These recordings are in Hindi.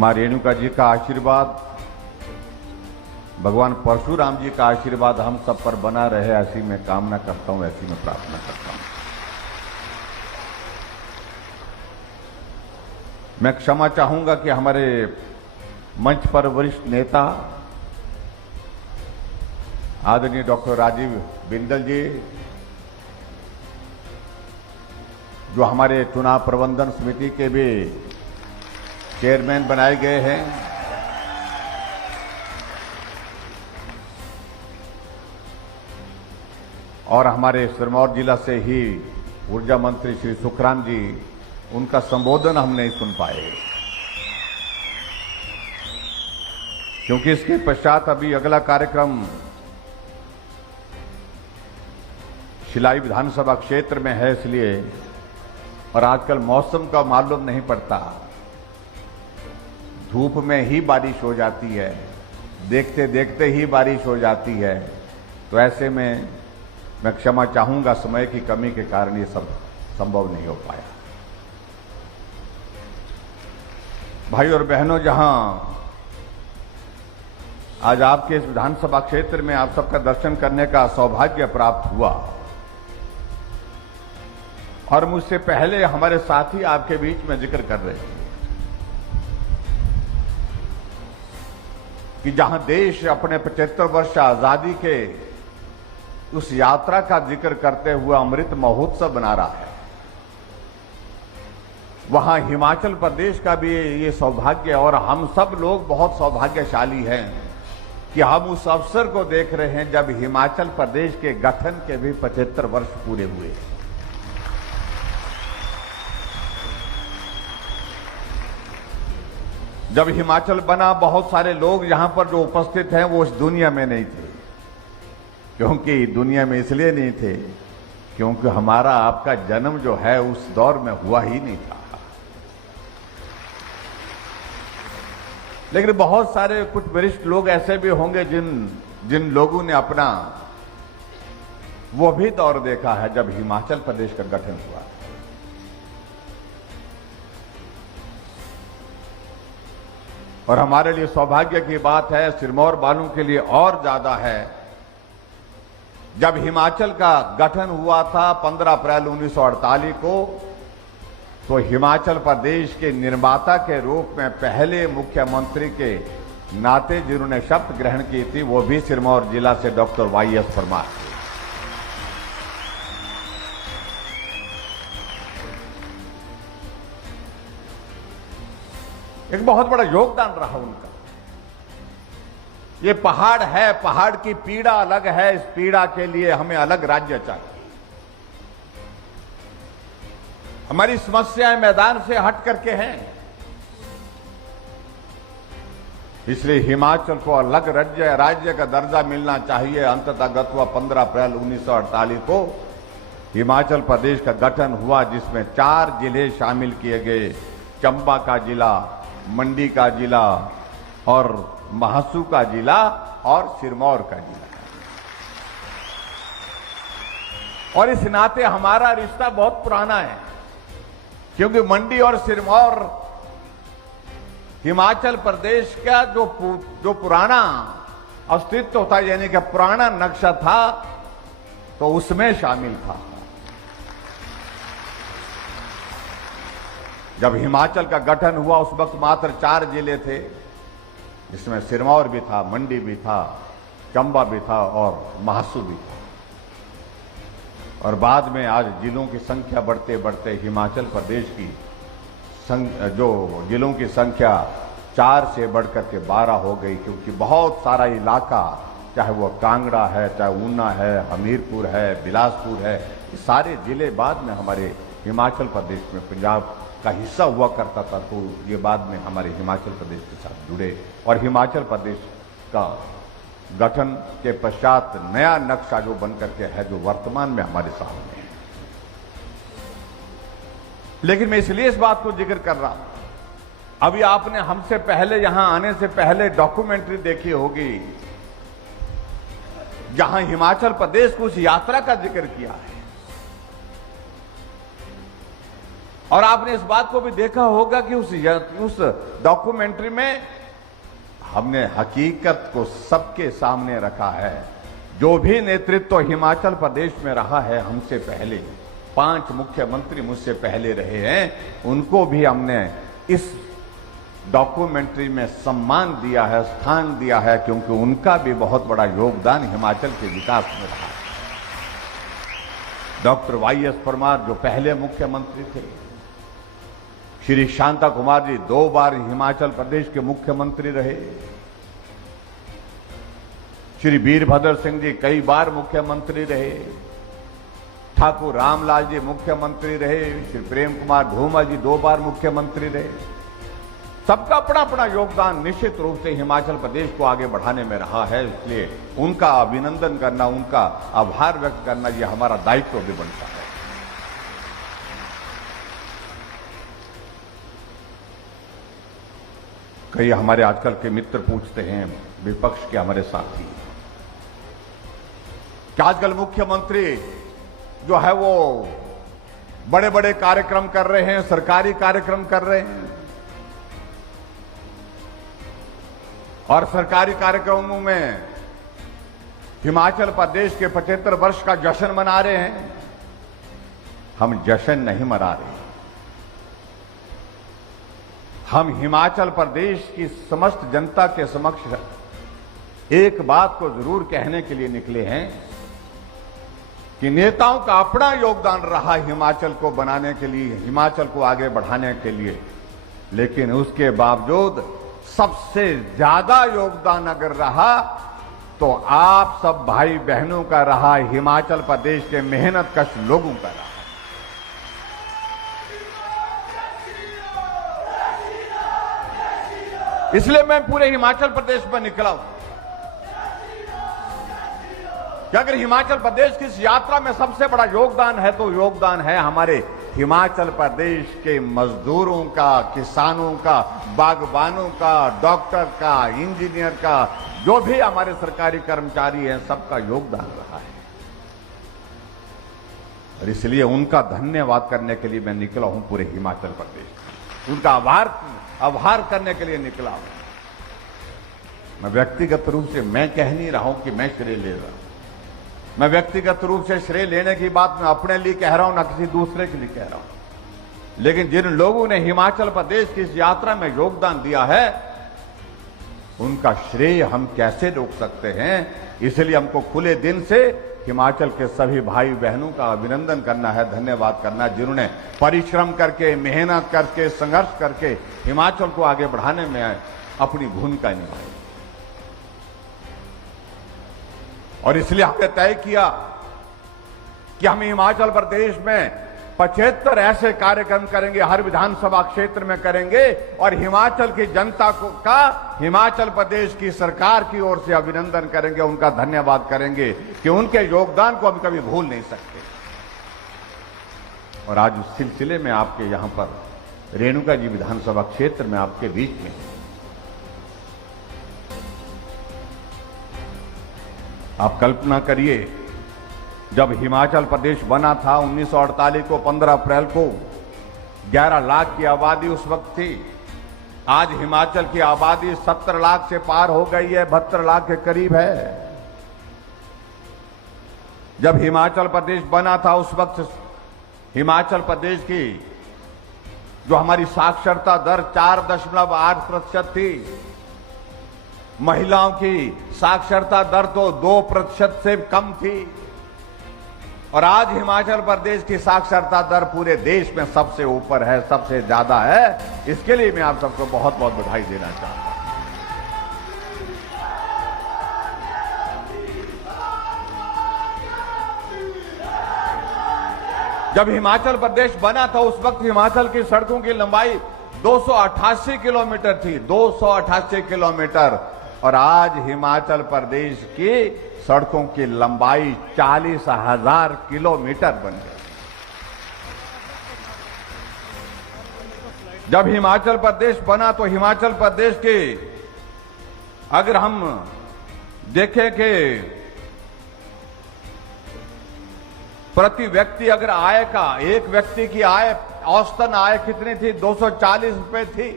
मां रेणुका जी का आशीर्वाद, भगवान परशुराम जी का आशीर्वाद हम सब पर बना रहे, ऐसी मैं कामना करता हूं, ऐसी मैं प्रार्थना करता हूं। मैं क्षमा चाहूंगा कि हमारे मंच पर वरिष्ठ नेता आदरणीय डॉक्टर राजीव बिंदल जी, जो हमारे चुनाव प्रबंधन समिति के भी चेयरमैन बनाए गए हैं, और हमारे सिरमौर जिला से ही ऊर्जा मंत्री श्री सुखराम जी, उनका संबोधन हम नहीं सुन पाए क्योंकि इसके पश्चात अभी अगला कार्यक्रम शिलाई विधानसभा क्षेत्र में है, इसलिए, और आजकल मौसम का मालूम नहीं पड़ता, धूप में ही बारिश हो जाती है, देखते देखते ही बारिश हो जाती है। तो ऐसे में मैं क्षमा चाहूंगा, समय की कमी के कारण ये सब संभव नहीं हो पाया। भाई और बहनों, जहां आज आपके इस विधानसभा क्षेत्र में आप सबका दर्शन करने का सौभाग्य प्राप्त हुआ, और मुझसे पहले हमारे साथी आपके बीच में जिक्र कर रहे थे कि जहां देश अपने 75 वर्ष आजादी के उस यात्रा का जिक्र करते हुए अमृत महोत्सव बना रहा है, वहां हिमाचल प्रदेश का भी ये सौभाग्य, और हम सब लोग बहुत सौभाग्यशाली हैं कि हम उस अवसर को देख रहे हैं जब हिमाचल प्रदेश के गठन के भी 75 वर्ष पूरे हुए। जब हिमाचल बना, बहुत सारे लोग यहां पर जो उपस्थित हैं वो इस दुनिया में नहीं थे, क्योंकि दुनिया में इसलिए नहीं थे क्योंकि हमारा आपका जन्म जो है उस दौर में हुआ ही नहीं था। लेकिन बहुत सारे कुछ वरिष्ठ लोग ऐसे भी होंगे जिन लोगों ने अपना वो भी दौर देखा है जब हिमाचल प्रदेश का गठन हुआ। और हमारे लिए सौभाग्य की बात है, सिरमौर वालों के लिए और ज्यादा है, जब हिमाचल का गठन हुआ था 15 अप्रैल 1948 को, तो हिमाचल प्रदेश के निर्माता के रूप में पहले मुख्यमंत्री के नाते जिन्होंने शपथ ग्रहण की थी, वो भी सिरमौर जिला से डॉक्टर वाईएस परमार। एक बहुत बड़ा योगदान रहा उनका। ये पहाड़ है, पहाड़ की पीड़ा अलग है, इस पीड़ा के लिए हमें अलग राज्य चाहिए। हमारी समस्याएं मैदान से हट करके हैं, इसलिए हिमाचल को अलग राज्य का दर्जा मिलना चाहिए। अंततः गत हुआ 15 अप्रैल 1948 को हिमाचल प्रदेश का गठन हुआ, जिसमें 4 जिले शामिल किए गए, चंबा का जिला, मंडी का जिला और महासू का जिला और सिरमौर का जिला। और इस नाते हमारा रिश्ता बहुत पुराना है, क्योंकि मंडी और सिरमौर हिमाचल प्रदेश का जो पुराना अस्तित्व था, यानी कि पुराना नक्शा था, तो उसमें शामिल था। जब हिमाचल का गठन हुआ उस वक्त मात्र 4 जिले थे, जिसमें सिरमौर भी था, मंडी भी था, चंबा भी था और महासू भी था। और बाद में आज जिलों की संख्या बढ़ते बढ़ते हिमाचल प्रदेश की जो जिलों की संख्या 4 से बढ़कर के 12 हो गई, क्योंकि बहुत सारा इलाका, चाहे वो कांगड़ा है, चाहे ऊना है, हमीरपुर है, बिलासपुर है, ये सारे जिले बाद में हमारे हिमाचल प्रदेश में पंजाब का हिस्सा हुआ करता था, तो ये बाद में हमारे हिमाचल प्रदेश के साथ जुड़े। और हिमाचल प्रदेश का गठन के पश्चात नया नक्शा जो बनकर के है, जो वर्तमान में हमारे सामने है। लेकिन मैं इसलिए इस बात को जिक्र कर रहा हूं, अभी आपने हमसे पहले, यहां आने से पहले डॉक्यूमेंट्री देखी होगी, जहां हिमाचल प्रदेश को उस यात्रा का जिक्र किया है। और आपने इस बात को भी देखा होगा कि उस डॉक्यूमेंट्री में हमने हकीकत को सबके सामने रखा है। जो भी नेतृत्व हिमाचल प्रदेश में रहा है हमसे पहले, 5 मुख्यमंत्री मुझसे पहले रहे हैं, उनको भी हमने इस डॉक्यूमेंट्री में सम्मान दिया है, स्थान दिया है, क्योंकि उनका भी बहुत बड़ा योगदान हिमाचल के विकास में रहा। डॉक्टर वाईएस परमार जो पहले मुख्यमंत्री थे, श्री शांता कुमार जी 2 बार हिमाचल प्रदेश के मुख्यमंत्री रहे, श्री वीरभद्र सिंह जी कई बार मुख्यमंत्री रहे, ठाकुर रामलाल जी मुख्यमंत्री रहे, श्री प्रेम कुमार धूमल जी 2 बार मुख्यमंत्री रहे। सबका अपना अपना योगदान निश्चित रूप से हिमाचल प्रदेश को आगे बढ़ाने में रहा है, इसलिए उनका अभिनंदन करना, उनका आभार व्यक्त करना, यह हमारा दायित्व भी बनता है। कई हमारे आजकल के मित्र पूछते हैं, विपक्ष के हमारे साथी, कि आजकल मुख्यमंत्री जो है वो बड़े बड़े कार्यक्रम कर रहे हैं, सरकारी कार्यक्रम कर रहे हैं, और सरकारी कार्यक्रमों में हिमाचल प्रदेश के 75 वर्ष का जश्न मना रहे हैं। हम जश्न नहीं मना रहे, हम हिमाचल प्रदेश की समस्त जनता के समक्ष एक बात को जरूर कहने के लिए निकले हैं कि नेताओं का अपना योगदान रहा हिमाचल को बनाने के लिए, हिमाचल को आगे बढ़ाने के लिए, लेकिन उसके बावजूद सबसे ज्यादा योगदान अगर रहा तो आप सब भाई बहनों का रहा, हिमाचल प्रदेश के मेहनतकश लोगों का रहा। इसलिए मैं पूरे हिमाचल प्रदेश में निकला हूं कि अगर हिमाचल प्रदेश की इस यात्रा में सबसे बड़ा योगदान है तो योगदान है हमारे हिमाचल प्रदेश के मजदूरों का, किसानों का, बागबानों का, डॉक्टर का, इंजीनियर का, जो भी हमारे सरकारी कर्मचारी हैं, सबका योगदान रहा है। और इसलिए उनका धन्यवाद करने के लिए मैं निकला हूं पूरे हिमाचल प्रदेश, उनका आभार करने के लिए निकला हूं। मैं व्यक्तिगत रूप से मैं कह नहीं रहा हूं कि मैं श्रेय ले रहा हूं, मैं व्यक्तिगत रूप से श्रेय लेने की बात मैं अपने लिए कह रहा हूं, ना किसी दूसरे के लिए कह रहा हूं। लेकिन जिन लोगों ने हिमाचल प्रदेश की इस यात्रा में योगदान दिया है, उनका श्रेय हम कैसे रोक सकते हैं। इसलिए हमको खुले दिन से हिमाचल के सभी भाई बहनों का अभिनंदन करना है, धन्यवाद करना है, जिन्होंने परिश्रम करके, मेहनत करके, संघर्ष करके हिमाचल को आगे बढ़ाने में अपनी भूमिका निभाई। और इसलिए हमने तय किया कि हम हिमाचल प्रदेश में 75 ऐसे कार्यक्रम करेंगे, हर विधानसभा क्षेत्र में करेंगे, और हिमाचल की जनता का हिमाचल प्रदेश की सरकार की ओर से अभिनंदन करेंगे, उनका धन्यवाद करेंगे कि उनके योगदान को हम कभी भूल नहीं सकते। और आज उस सिलसिले में आपके यहां पर रेणुका जी विधानसभा क्षेत्र में आपके बीच में आप कल्पना करिए, जब हिमाचल प्रदेश बना था 1948 को, 15 अप्रैल को 11 लाख की आबादी उस वक्त थी। आज हिमाचल की आबादी 70 लाख से पार हो गई है, 72 लाख के करीब है। जब हिमाचल प्रदेश बना था उस वक्त हिमाचल प्रदेश की जो हमारी साक्षरता दर 4.8% थी, महिलाओं की साक्षरता दर तो 2% से कम थी, और आज हिमाचल प्रदेश की साक्षरता दर पूरे देश में सबसे ऊपर है, सबसे ज्यादा है। इसके लिए मैं आप सबको बहुत बहुत बधाई देना चाहता हूं। जब हिमाचल प्रदेश बना था उस वक्त हिमाचल की सड़कों की लंबाई 288 किलोमीटर थी, 288 किलोमीटर, और आज हिमाचल प्रदेश की सड़कों की लंबाई 40,000 किलोमीटर बन गई। जब हिमाचल प्रदेश बना तो हिमाचल प्रदेश के अगर हम देखें कि प्रति व्यक्ति अगर आय का, एक व्यक्ति की आय औसतन आय कितनी थी? 240 रुपए थी।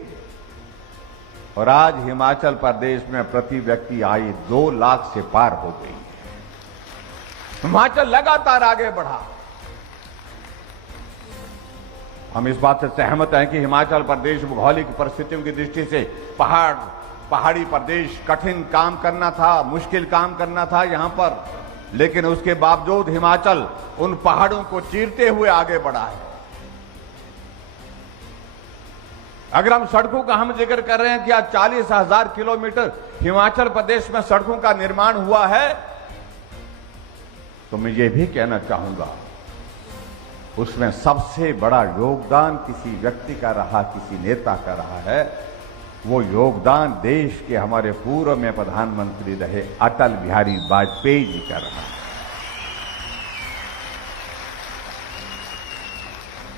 और आज हिमाचल प्रदेश में प्रति व्यक्ति आय 2 लाख से पार हो गई। हिमाचल लगातार आगे बढ़ा। हम इस बात से सहमत हैं कि हिमाचल प्रदेश भौगोलिक परिस्थितियों की दृष्टि से पहाड़ी प्रदेश, कठिन काम करना था, मुश्किल काम करना था यहां पर, लेकिन उसके बावजूद हिमाचल उन पहाड़ों को चीरते हुए आगे बढ़ा है। अगर हम सड़कों का हम जिक्र कर रहे हैं कि आज 40,000 किलोमीटर हिमाचल प्रदेश में सड़कों का निर्माण हुआ है, तो मैं ये भी कहना चाहूंगा उसमें सबसे बड़ा योगदान किसी व्यक्ति का रहा, किसी नेता का रहा है। वो योगदान देश के हमारे पूर्व में प्रधानमंत्री रहे अटल बिहारी वाजपेयी जी का रहा।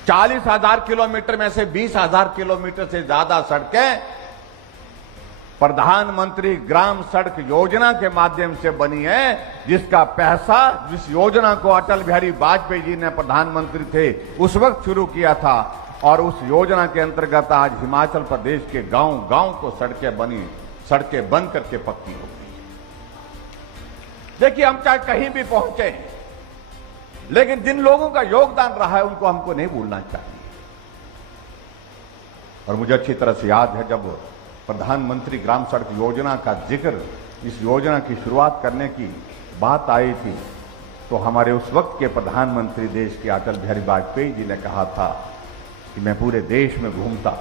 40,000 किलोमीटर में से 20,000 किलोमीटर से ज्यादा सड़कें प्रधानमंत्री ग्राम सड़क योजना के माध्यम से बनी है, जिसका पैसा, जिस योजना को अटल बिहारी वाजपेयी जी ने प्रधानमंत्री थे उस वक्त शुरू किया था, और उस योजना के अंतर्गत आज हिमाचल प्रदेश के गांव-गांव को सड़कें बन करके पक्की हो गई। देखिए, हम चाहे कहीं भी पहुंचे, लेकिन जिन लोगों का योगदान रहा है उनको हमको नहीं भूलना चाहिए। और मुझे अच्छी तरह से याद है जब प्रधानमंत्री ग्राम सड़क योजना का जिक्र, इस योजना की शुरुआत करने की बात आई थी, तो हमारे उस वक्त के प्रधानमंत्री देश के अटल बिहारी वाजपेयी जी ने कहा था कि मैं पूरे देश में घूमता,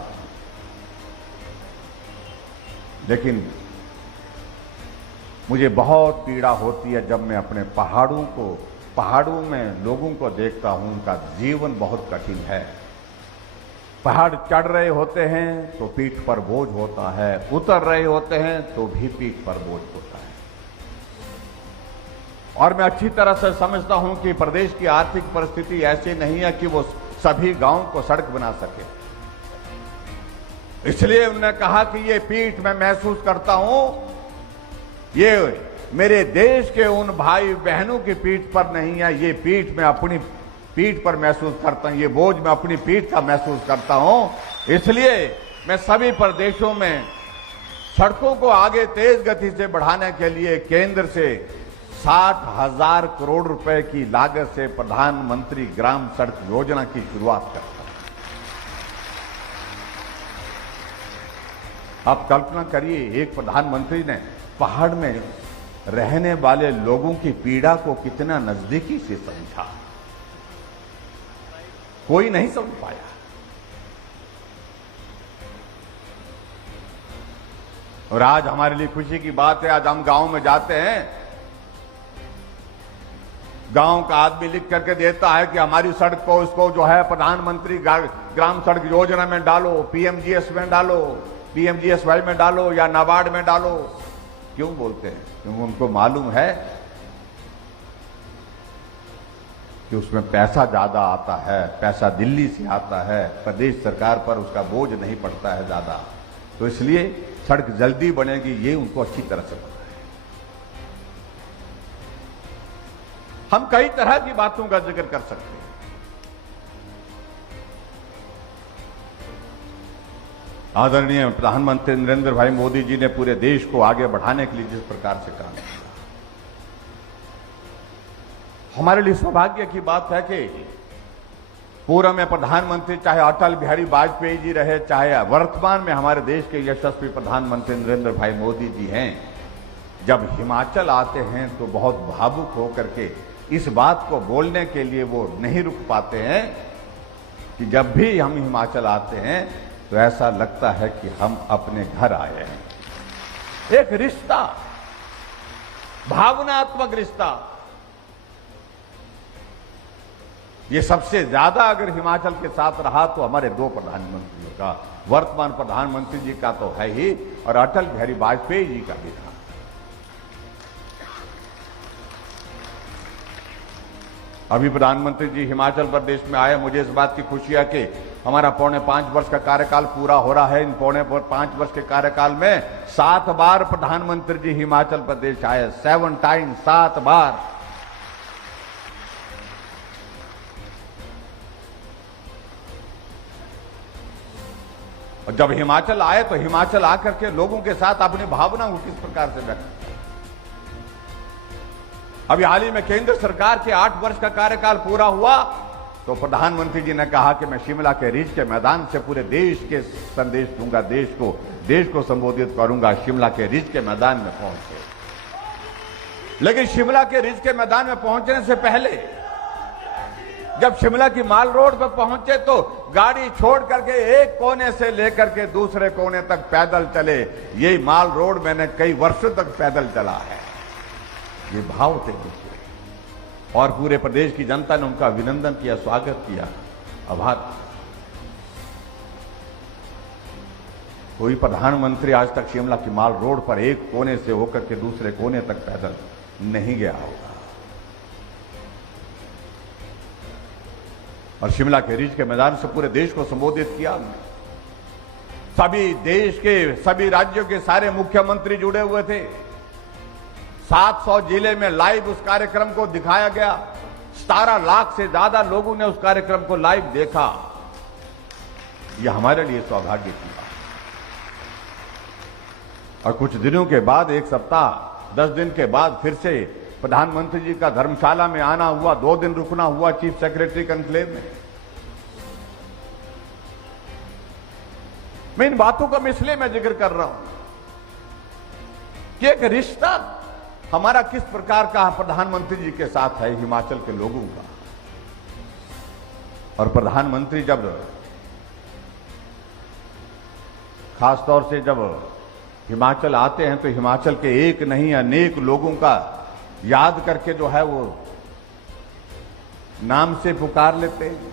लेकिन मुझे बहुत पीड़ा होती है जब मैं अपने पहाड़ों में लोगों को देखता हूं, उनका जीवन बहुत कठिन है। पहाड़ चढ़ रहे होते हैं तो पीठ पर बोझ होता है, उतर रहे होते हैं तो भी पीठ पर बोझ होता है। और मैं अच्छी तरह से समझता हूं कि प्रदेश की आर्थिक परिस्थिति ऐसी नहीं है कि वो सभी गांव को सड़क बना सके। इसलिए उन्होंने कहा कि ये पीठ मैं महसूस करता हूं, ये मेरे देश के उन भाई बहनों की पीठ पर नहीं है, ये पीठ मैं अपनी पीठ पर महसूस करता हूं, ये बोझ मैं अपनी पीठ का महसूस करता हूं। इसलिए मैं सभी प्रदेशों में सड़कों को आगे तेज गति से बढ़ाने के लिए केंद्र से 60,000 करोड़ रुपए की लागत से प्रधानमंत्री ग्राम सड़क योजना की शुरुआत करता हूं। आप कल्पना करिए, एक प्रधानमंत्री ने पहाड़ में रहने वाले लोगों की पीड़ा को कितना नजदीकी से समझा। कोई नहीं समझ पाया। और आज हमारे लिए खुशी की बात है, आज हम गांव में जाते हैं, गांव का आदमी लिख करके देता है कि हमारी सड़क को इसको जो है प्रधानमंत्री ग्राम सड़क योजना में डालो, पीएमजीएस में डालो, पीएमजीएसवाई में डालो या नाबार्ड में डालो। क्यों बोलते हैं? क्योंकि उनको मालूम है कि उसमें पैसा ज्यादा आता है, पैसा दिल्ली से आता है, प्रदेश सरकार पर उसका बोझ नहीं पड़ता है ज्यादा, तो इसलिए सड़क जल्दी बनेगी, ये उनको अच्छी तरह से पता है। हम कई तरह की बातों का जिक्र कर सकते हैं। आदरणीय प्रधानमंत्री नरेंद्र भाई मोदी जी ने पूरे देश को आगे बढ़ाने के लिए जिस प्रकार से काम किया, हमारे लिए सौभाग्य की बात है कि पूर्व में प्रधानमंत्री चाहे अटल बिहारी वाजपेयी जी रहे, चाहे वर्तमान में हमारे देश के यशस्वी प्रधानमंत्री नरेंद्र भाई मोदी जी हैं, जब हिमाचल आते हैं तो बहुत भावुक होकर के इस बात को बोलने के लिए वो नहीं रुक पाते हैं कि जब भी हम हिमाचल आते हैं तो ऐसा लगता है कि हम अपने घर आए हैं। एक रिश्ता, भावनात्मक रिश्ता, ये सबसे ज्यादा अगर हिमाचल के साथ रहा तो हमारे दो प्रधानमंत्रियों का, वर्तमान प्रधानमंत्री जी का तो है ही, और अटल बिहारी वाजपेयी जी का भी था। अभी प्रधानमंत्री जी हिमाचल प्रदेश में आए, मुझे इस बात की खुशी है कि हमारा 4.5 वर्ष का कार्यकाल पूरा हो रहा है। इन 4.5 वर्ष के कार्यकाल में 7 बार प्रधानमंत्री जी हिमाचल प्रदेश आए, 7 टाइम, 7 बार। और जब हिमाचल आए तो हिमाचल आकर के लोगों के साथ अपनी भावना को किस प्रकार से व्यक्त किया। अभी हाल ही में केंद्र सरकार के 8 वर्ष का कार्यकाल पूरा हुआ तो प्रधानमंत्री जी ने कहा कि मैं शिमला के रिज के मैदान से पूरे देश के संदेश दूंगा, देश को संबोधित करूंगा शिमला के रिज के मैदान में पहुंचे। लेकिन शिमला के रिज के मैदान में पहुंचने से पहले जब शिमला की माल रोड पर पहुंचे तो गाड़ी छोड़ करके एक कोने से लेकर के दूसरे कोने तक पैदल चले। ये माल रोड मैंने कई वर्षों तक पैदल चला है। ये भाव थे मुझे और पूरे प्रदेश की जनता ने उनका अभिनंदन किया, स्वागत किया, आभार। कोई प्रधानमंत्री आज तक शिमला की माल रोड पर एक कोने से होकर के दूसरे कोने तक पैदल नहीं गया होगा। और शिमला के रिज के मैदान से पूरे देश को संबोधित किया। सभी देश के सभी राज्यों के सारे मुख्यमंत्री जुड़े हुए थे। 700 जिले में लाइव उस कार्यक्रम को दिखाया गया। 17 लाख से ज्यादा लोगों ने उस कार्यक्रम को लाइव देखा। यह हमारे लिए सौभाग्य की बात। और कुछ दिनों के बाद, एक सप्ताह 10 दिन के बाद फिर से प्रधानमंत्री जी का धर्मशाला में आना हुआ, 2 दिन रुकना हुआ चीफ सेक्रेटरी कॉन्क्लेव में। मैं इन बातों का इसलिए मैं जिक्र कर रहा हूं कि एक रिश्ता हमारा किस प्रकार का प्रधानमंत्री जी के साथ है, हिमाचल के लोगों का। और प्रधानमंत्री जब खासतौर से जब हिमाचल आते हैं तो हिमाचल के एक नहीं अनेक लोगों का याद करके जो है वो नाम से पुकार लेते हैं।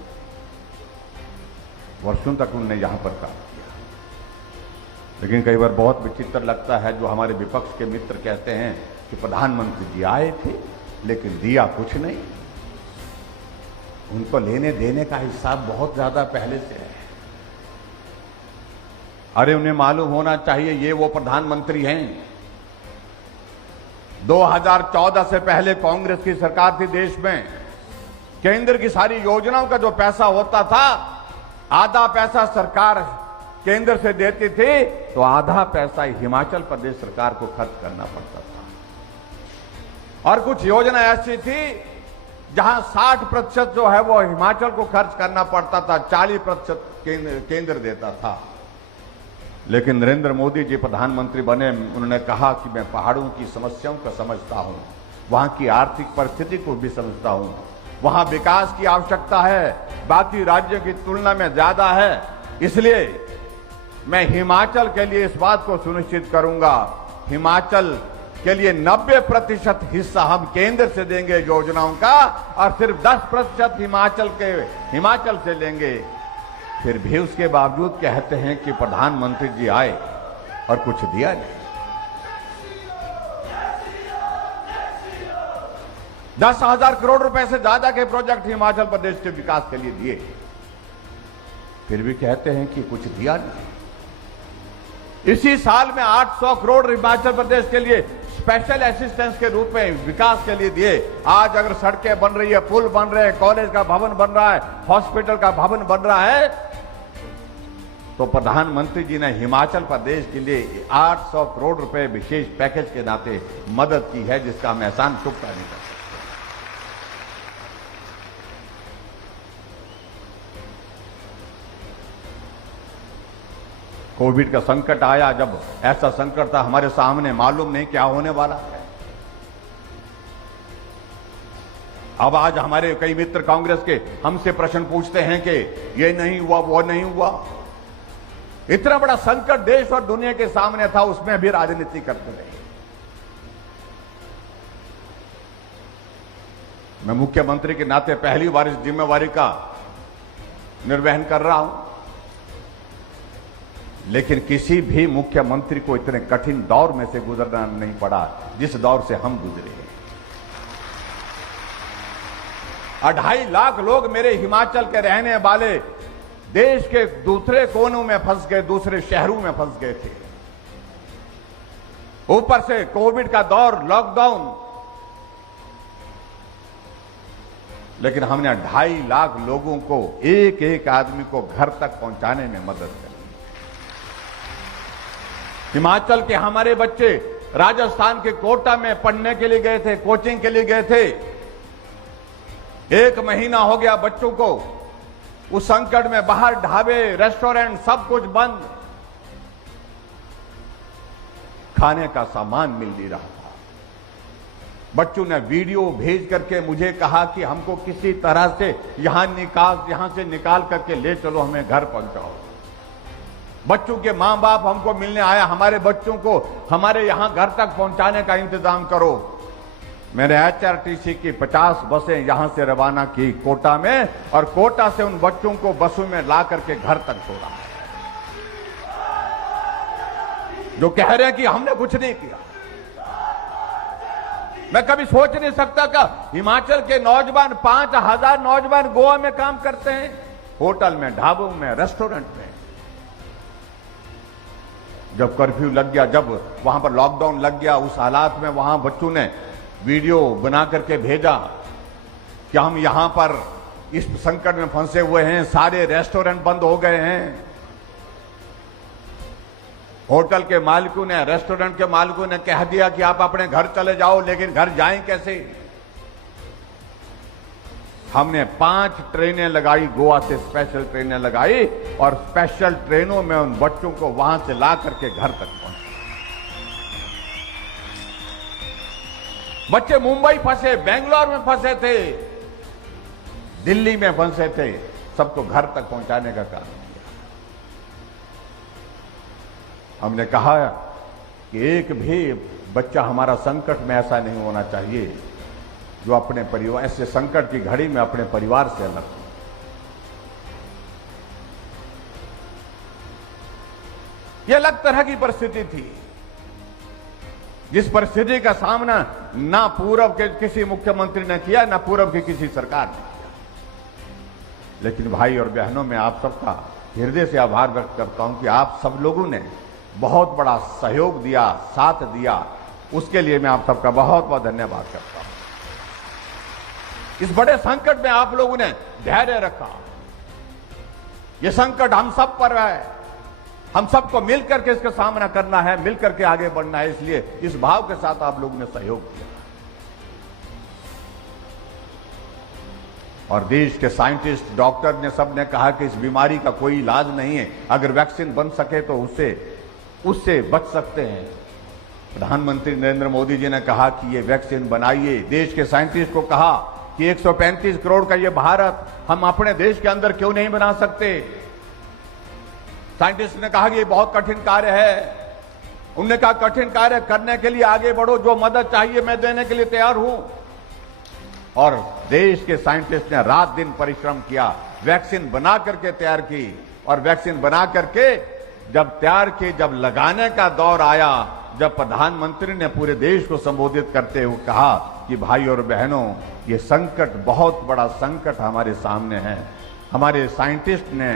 वर्षों तक उन्होंने यहां पर काम किया। लेकिन कई बार बहुत विचित्र लगता है जो हमारे विपक्ष के मित्र कहते हैं कि प्रधानमंत्री जी आए थे लेकिन दिया कुछ नहीं। उनको लेने देने का हिसाब बहुत ज्यादा पहले से है। अरे उन्हें मालूम होना चाहिए ये वो प्रधानमंत्री हैं। 2014 से पहले कांग्रेस की सरकार थी देश में। केंद्र की सारी योजनाओं का जो पैसा होता था, आधा पैसा सरकार केंद्र से देती थी तो आधा पैसा हिमाचल प्रदेश सरकार को खर्च करना पड़ता था। और कुछ योजना ऐसी थी जहां 60% जो है वो हिमाचल को खर्च करना पड़ता था, 40% केंद्र देता था। लेकिन नरेंद्र मोदी जी प्रधानमंत्री बने, उन्होंने कहा कि मैं पहाड़ों की समस्याओं को समझता हूं, वहां की आर्थिक परिस्थिति को भी समझता हूं, वहां विकास की आवश्यकता है, बाकी राज्यों की तुलना में ज्यादा है। इसलिए मैं हिमाचल के लिए इस बात को सुनिश्चित करूंगा, हिमाचल के लिए 90% हिस्सा हम केंद्र से देंगे योजनाओं का और सिर्फ 10% हिमाचल से लेंगे। फिर भी उसके बावजूद कहते हैं कि प्रधानमंत्री जी आए और कुछ दिया नहीं। 10,000 करोड़ रुपए से ज्यादा के प्रोजेक्ट हिमाचल प्रदेश के विकास के लिए दिए, फिर भी कहते हैं कि कुछ दिया नहीं। इसी साल में 800 करोड़ हिमाचल प्रदेश के लिए स्पेशल असिस्टेंस के रूप में विकास के लिए दिए। आज अगर सड़कें बन रही है, पुल बन रहे हैं, कॉलेज का भवन बन रहा है, हॉस्पिटल का भवन बन रहा है, तो प्रधानमंत्री जी ने हिमाचल प्रदेश के लिए 800 करोड़ रुपए विशेष पैकेज के नाते मदद की है, जिसका हम एहसान चुकता नहीं कर सकते। कोविड का संकट आया, जब ऐसा संकट था हमारे सामने, मालूम नहीं क्या होने वाला है। अब आज हमारे कई मित्र कांग्रेस के हमसे प्रश्न पूछते हैं कि ये नहीं हुआ, वो नहीं हुआ। इतना बड़ा संकट देश और दुनिया के सामने था, उसमें भी राजनीति करते रहे। मैं मुख्यमंत्री के नाते पहली बार इस जिम्मेवारी का निर्वहन कर रहा हूं, लेकिन किसी भी मुख्यमंत्री को इतने कठिन दौर में से गुजरना नहीं पड़ा जिस दौर से हम गुजरे हैं। 2.5 लाख लोग मेरे हिमाचल के रहने वाले देश के दूसरे कोनों में फंस गए, दूसरे शहरों में फंस गए थे। ऊपर से कोविड का दौर, लॉकडाउन, लेकिन हमने 2.5 लाख लोगों को, एक एक आदमी को घर तक पहुंचाने में मदद करी। हिमाचल के हमारे बच्चे राजस्थान के कोटा में पढ़ने के लिए गए थे, कोचिंग के लिए गए थे। 1 महीना हो गया बच्चों को उस संकट में, बाहर ढाबे, रेस्टोरेंट सब कुछ बंद, खाने का सामान मिल नहीं रहा था। बच्चों ने वीडियो भेज करके मुझे कहा कि हमको किसी तरह से यहां से निकाल करके ले चलो, हमें घर पहुंचाओ। बच्चों के मां बाप हमको मिलने आया, हमारे बच्चों को हमारे यहां घर तक पहुंचाने का इंतजाम करो। मैंने HRTC की 50 बसें यहां से रवाना की कोटा में, और कोटा से उन बच्चों को बसों में ला करके घर तक छोड़ा। जो कह रहे हैं कि हमने कुछ नहीं किया, मैं कभी सोच नहीं सकता कि हिमाचल के नौजवान, 5000 नौजवान गोवा में काम करते हैं, होटल में, ढाबों में, रेस्टोरेंट में। जब कर्फ्यू लग गया, जब वहां पर लॉकडाउन लग गया, उस हालात में वहां बच्चों ने वीडियो बना करके भेजा कि हम यहां पर इस संकट में फंसे हुए हैं, सारे रेस्टोरेंट बंद हो गए हैं। होटल के मालिकों ने, रेस्टोरेंट के मालिकों ने कह दिया कि आप अपने घर चले जाओ, लेकिन घर जाएं कैसे? हमने 5 ट्रेनें लगाई, गोवा से स्पेशल ट्रेनें लगाई, और स्पेशल ट्रेनों में उन बच्चों को वहां से ला करके घर तक पहुंचा। बच्चे मुंबई फंसे, बेंगलोर में फंसे थे, दिल्ली में फंसे थे, सबको घर तक पहुंचाने का काम। हमने कहा कि एक भी बच्चा हमारा संकट में ऐसा नहीं होना चाहिए जो अपने परिवार, ऐसे संकट की घड़ी में अपने परिवार से अलग हो। यह अलग तरह की परिस्थिति थी, जिस परिस्थिति का सामना ना पूर्व के किसी मुख्यमंत्री ने किया, ना पूर्व की किसी सरकार ने किया। लेकिन भाई और बहनों, मैं आप सबका हृदय से आभार व्यक्त करता हूं कि आप सब लोगों ने बहुत बड़ा सहयोग दिया, साथ दिया, उसके लिए मैं आप सबका बहुत बहुत धन्यवाद करता हूं। इस बड़े संकट में आप लोगों ने धैर्य रखा। यह संकट हम सब पर है, हम सबको मिलकर के इसका सामना करना है, मिलकर के आगे बढ़ना है, इसलिए इस भाव के साथ आप लोगों ने सहयोग किया। और देश के साइंटिस्ट, डॉक्टर ने सब ने कहा कि इस बीमारी का कोई इलाज नहीं है, अगर वैक्सीन बन सके तो उससे बच सकते हैं। प्रधानमंत्री नरेंद्र मोदी जी ने कहा कि ये वैक्सीन बनाइए। देश के साइंटिस्ट को कहा कि 135 करोड़ का ये भारत, हम अपने देश के अंदर क्यों नहीं बना सकते? साइंटिस्ट ने कहा कि ये बहुत कठिन कार्य है। उन्होंने कहा कठिन कार्य करने के लिए आगे बढ़ो, जो मदद चाहिए मैं देने के लिए तैयार हूं। और देश के साइंटिस्ट ने रात दिन परिश्रम किया, वैक्सीन बना करके तैयार की, और वैक्सीन बना करके जब तैयार की, जब लगाने का दौर आया, जब प्रधानमंत्री ने पूरे देश को संबोधित करते हुए कहा कि भाई और बहनों, ये संकट, बहुत बड़ा संकट हमारे सामने है, हमारे साइंटिस्ट ने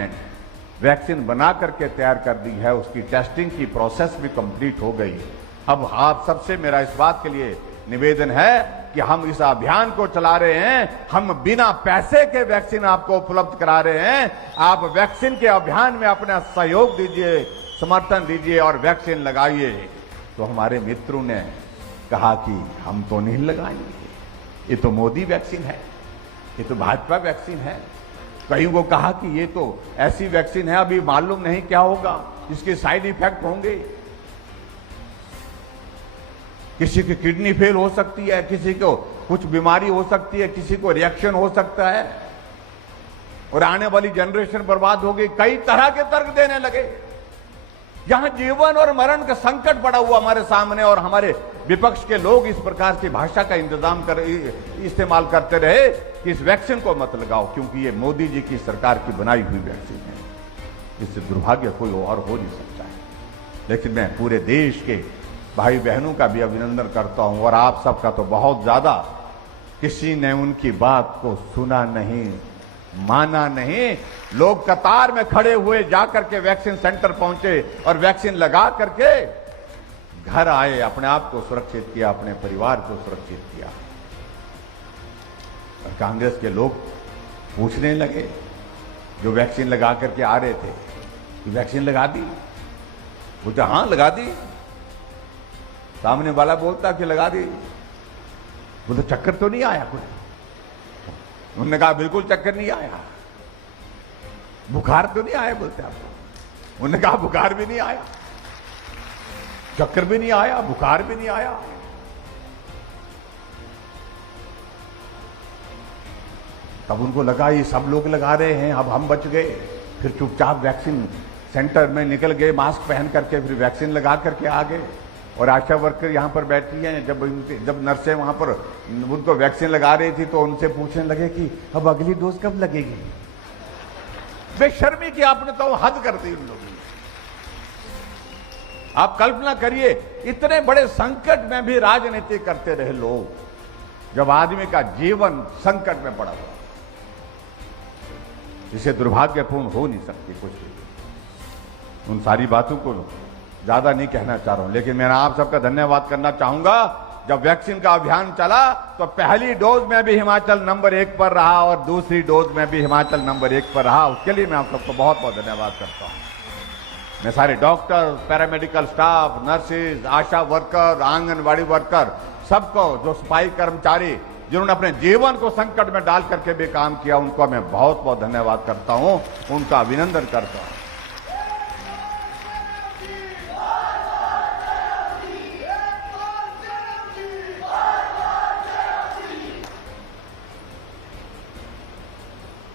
वैक्सीन बना करके तैयार कर दी है, उसकी टेस्टिंग की प्रोसेस भी कंप्लीट हो गई। अब आप सबसे मेरा इस बात के लिए निवेदन है कि हम इस अभियान को चला रहे हैं, हम बिना पैसे के वैक्सीन आपको उपलब्ध करा रहे हैं। आप वैक्सीन के अभियान में अपना सहयोग दीजिए, समर्थन दीजिए और वैक्सीन लगाइए। तो हमारे मित्रों ने कहा कि हम तो नहीं लगाएंगे, ये तो मोदी वैक्सीन है, ये तो भाजपा वैक्सीन है। कईयों को कहा कि ये तो ऐसी वैक्सीन है, अभी मालूम नहीं क्या होगा, इसके साइड इफेक्ट होंगे, किसी की किडनी फेल हो सकती है, किसी को कुछ बीमारी हो सकती है, किसी को रिएक्शन हो सकता है, और आने वाली जनरेशन बर्बाद हो गई। कई तरह के तर्क देने लगे। यहां जीवन और मरण का संकट पड़ा हुआ हमारे सामने, और हमारे विपक्ष के लोग इस प्रकार की भाषा का इस्तेमाल करते रहे कि इस वैक्सीन को मत लगाओ, क्योंकि ये मोदी जी की सरकार की बनाई हुई वैक्सीन है। इससे दुर्भाग्य कोई और हो नहीं सकता है। लेकिन मैं पूरे देश के भाई बहनों का भी अभिनंदन करता हूं, और आप सबका तो बहुत ज्यादा। किसी ने उनकी बात को सुना नहीं, माना नहीं। लोग कतार में खड़े हुए, जाकर के वैक्सीन सेंटर पहुंचे और वैक्सीन लगा करके घर आए, अपने आप को सुरक्षित किया, अपने परिवार को सुरक्षित किया। और कांग्रेस के लोग पूछने लगे, जो वैक्सीन लगा करके आ रहे थे, कि वैक्सीन लगा दी, बोलते हाँ लगा दी। सामने वाला बोलता कि लगा दी। बोलते चक्कर तो नहीं आया कुछ? उन्होंने कहा बिल्कुल चक्कर नहीं आया। बुखार तो नहीं आया? बोलते आपको। उन्होंने कहा बुखार भी नहीं आया, चक्कर भी नहीं आया, बुखार भी नहीं आया। तब उनको लगा ये सब लोग लगा रहे हैं, अब हम बच गए। फिर चुपचाप वैक्सीन सेंटर में निकल गए, मास्क पहन करके, फिर वैक्सीन लगा करके आ गए। और आशा वर्कर यहां पर बैठी हैं, जब नर्सें वहां पर उनको वैक्सीन लगा रही थी तो उनसे पूछने लगे कि अब अगली डोज कब लगेगी। बेशर्मी की आपने तो हद कर दी उन लोगों ने। आप कल्पना करिए, इतने बड़े संकट में भी राजनीति करते रहे लोग, जब आदमी का जीवन संकट में पड़ा हुआ। इसे दुर्भाग्यपूर्ण हो नहीं सकती कुछ भी। उन सारी बातों को ज्यादा नहीं कहना चाह रहा हूं, लेकिन मैं आप सबका धन्यवाद करना चाहूंगा। जब वैक्सीन का अभियान चला तो पहली डोज में भी हिमाचल नंबर 1 पर रहा और दूसरी डोज में भी हिमाचल नंबर 1 पर रहा। उसके लिए मैं आप सबको बहुत बहुत धन्यवाद करता हूं। मैं सारे डॉक्टर, पैरामेडिकल स्टाफ, नर्सेज, आशा वर्कर, आंगनवाड़ी वर्कर, सबको, जो सफाई कर्मचारी जिन्होंने अपने जीवन को संकट में डाल करके भी काम किया, उनको मैं बहुत बहुत धन्यवाद करता हूं, उनका अभिनंदन करता हूं।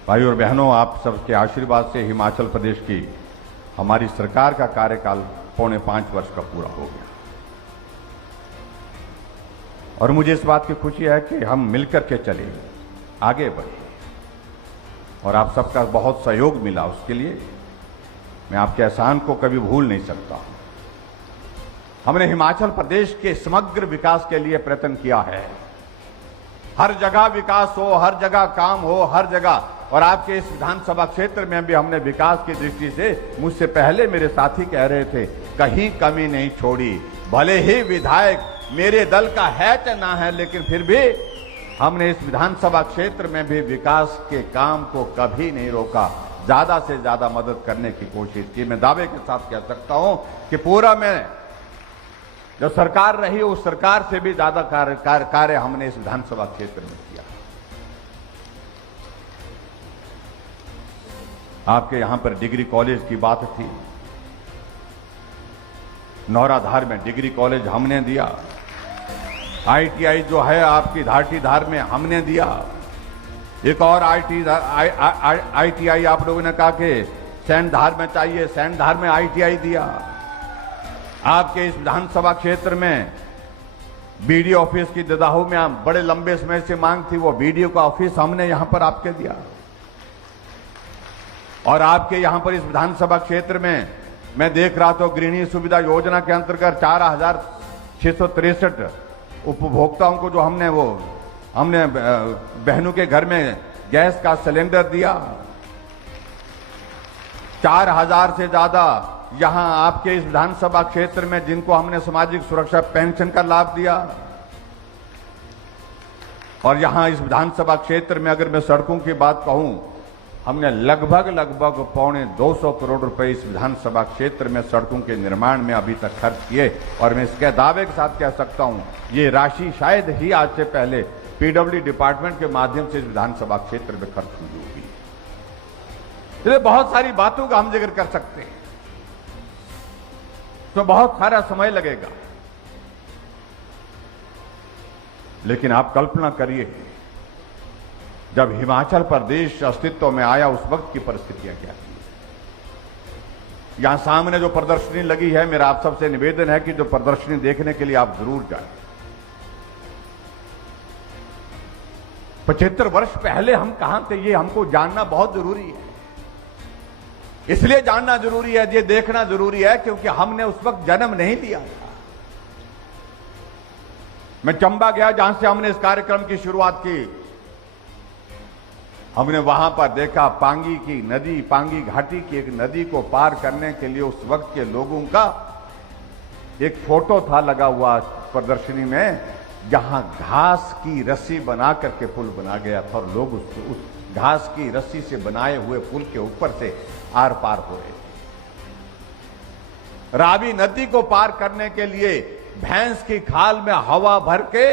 भाई और बहनों, आप सबके आशीर्वाद से हिमाचल प्रदेश की हमारी सरकार का कार्यकाल 4.5 वर्ष का पूरा हो गया। और मुझे इस बात की खुशी है कि हम मिलकर के चले, आगे बढ़े, और आप सबका बहुत सहयोग मिला। उसके लिए मैं आपके एहसान को कभी भूल नहीं सकता। हमने हिमाचल प्रदेश के समग्र विकास के लिए प्रयत्न किया है। हर जगह विकास हो, हर जगह काम हो, हर जगह। और आपके इस विधानसभा क्षेत्र में भी हमने विकास की दृष्टि से, मुझसे पहले मेरे साथी कह रहे थे, कहीं कमी नहीं छोड़ी। भले ही विधायक मेरे दल का है या ना है, लेकिन फिर भी हमने इस विधानसभा क्षेत्र में भी विकास के काम को कभी नहीं रोका। ज्यादा से ज्यादा मदद करने की कोशिश की। मैं दावे के साथ कह सकता हूं कि पूरा में जो सरकार रही, उस सरकार से भी ज्यादा कार्य हमने इस विधानसभा क्षेत्र में किया। आपके यहां पर डिग्री कॉलेज की बात थी, नौराधार में डिग्री कॉलेज हमने दिया। ITI जो है आपकी धाटीधार में हमने दिया। एक और ITI आप लोगों ने कहा कि सैंडधार में चाहिए, सैंडधार में ITI दिया। आपके इस विधानसभा क्षेत्र में BDO ऑफिस की ददाहू में बड़े लंबे समय से मांग थी, वो BDO का ऑफिस हमने यहां पर आपके दिया। और आपके यहां पर इस विधानसभा क्षेत्र में मैं देख रहा था, गृहिणी सुविधा योजना के अंतर्गत 4,663 उपभोक्ताओं को जो हमने बहनों के घर में गैस का सिलेंडर दिया। 4,000 से ज्यादा यहां आपके इस विधानसभा क्षेत्र में जिनको हमने सामाजिक सुरक्षा पेंशन का लाभ दिया। और यहां इस विधानसभा क्षेत्र में अगर मैं सड़कों की बात कहूं, हमने लगभग 250 करोड़ रुपए इस विधानसभा क्षेत्र में सड़कों के निर्माण में अभी तक खर्च किए। और मैं इसके दावे के साथ कह सकता हूं, ये राशि शायद ही आज से पहले PWD डिपार्टमेंट के माध्यम से इस विधानसभा क्षेत्र में खर्च हुई होगी। इसलिए बहुत सारी बातों का हम जिक्र कर सकते हैं, तो बहुत सारा समय लगेगा। लेकिन आप कल्पना करिए, जब हिमाचल प्रदेश अस्तित्व में आया उस वक्त की परिस्थितियां क्या थी। यहां सामने जो प्रदर्शनी लगी है, मेरा आप सबसे निवेदन है कि जो प्रदर्शनी देखने के लिए आप जरूर जाएं। 75 वर्ष पहले हम कहां थे, ये हमको जानना बहुत जरूरी है। इसलिए जानना जरूरी है, ये देखना जरूरी है, क्योंकि हमने उस वक्त जन्म नहीं लिया था। मैं चंबा गया, जहां से हमने इस कार्यक्रम की शुरुआत की। हमने वहां पर देखा पांगी की नदी, पांगी घाटी की एक नदी को पार करने के लिए उस वक्त के लोगों का एक फोटो था लगा हुआ प्रदर्शनी में, जहां घास की रस्सी बना करके पुल बना गया था और लोग उस घास की रस्सी से बनाए हुए पुल के ऊपर से आर पार हो रहे थे। रावी नदी को पार करने के लिए भैंस की खाल में हवा भर के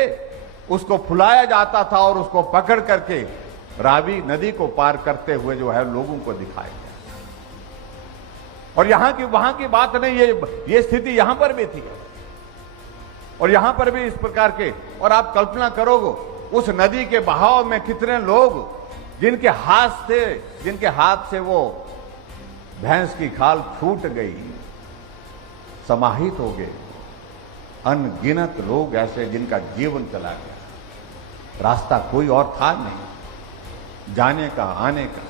उसको फुलाया जाता था और उसको पकड़ करके रावी नदी को पार करते हुए जो है लोगों को दिखाया गया। और यहां की वहां की बात नहीं, ये स्थिति यहां पर भी थी और यहां पर भी इस प्रकार के। और आप कल्पना करोगे उस नदी के बहाव में कितने लोग जिनके हाथ से वो भैंस की खाल छूट गई, समाहित हो गए। अनगिनत लोग ऐसे जिनका जीवन चला गया, रास्ता कोई और था नहीं जाने का, आने का।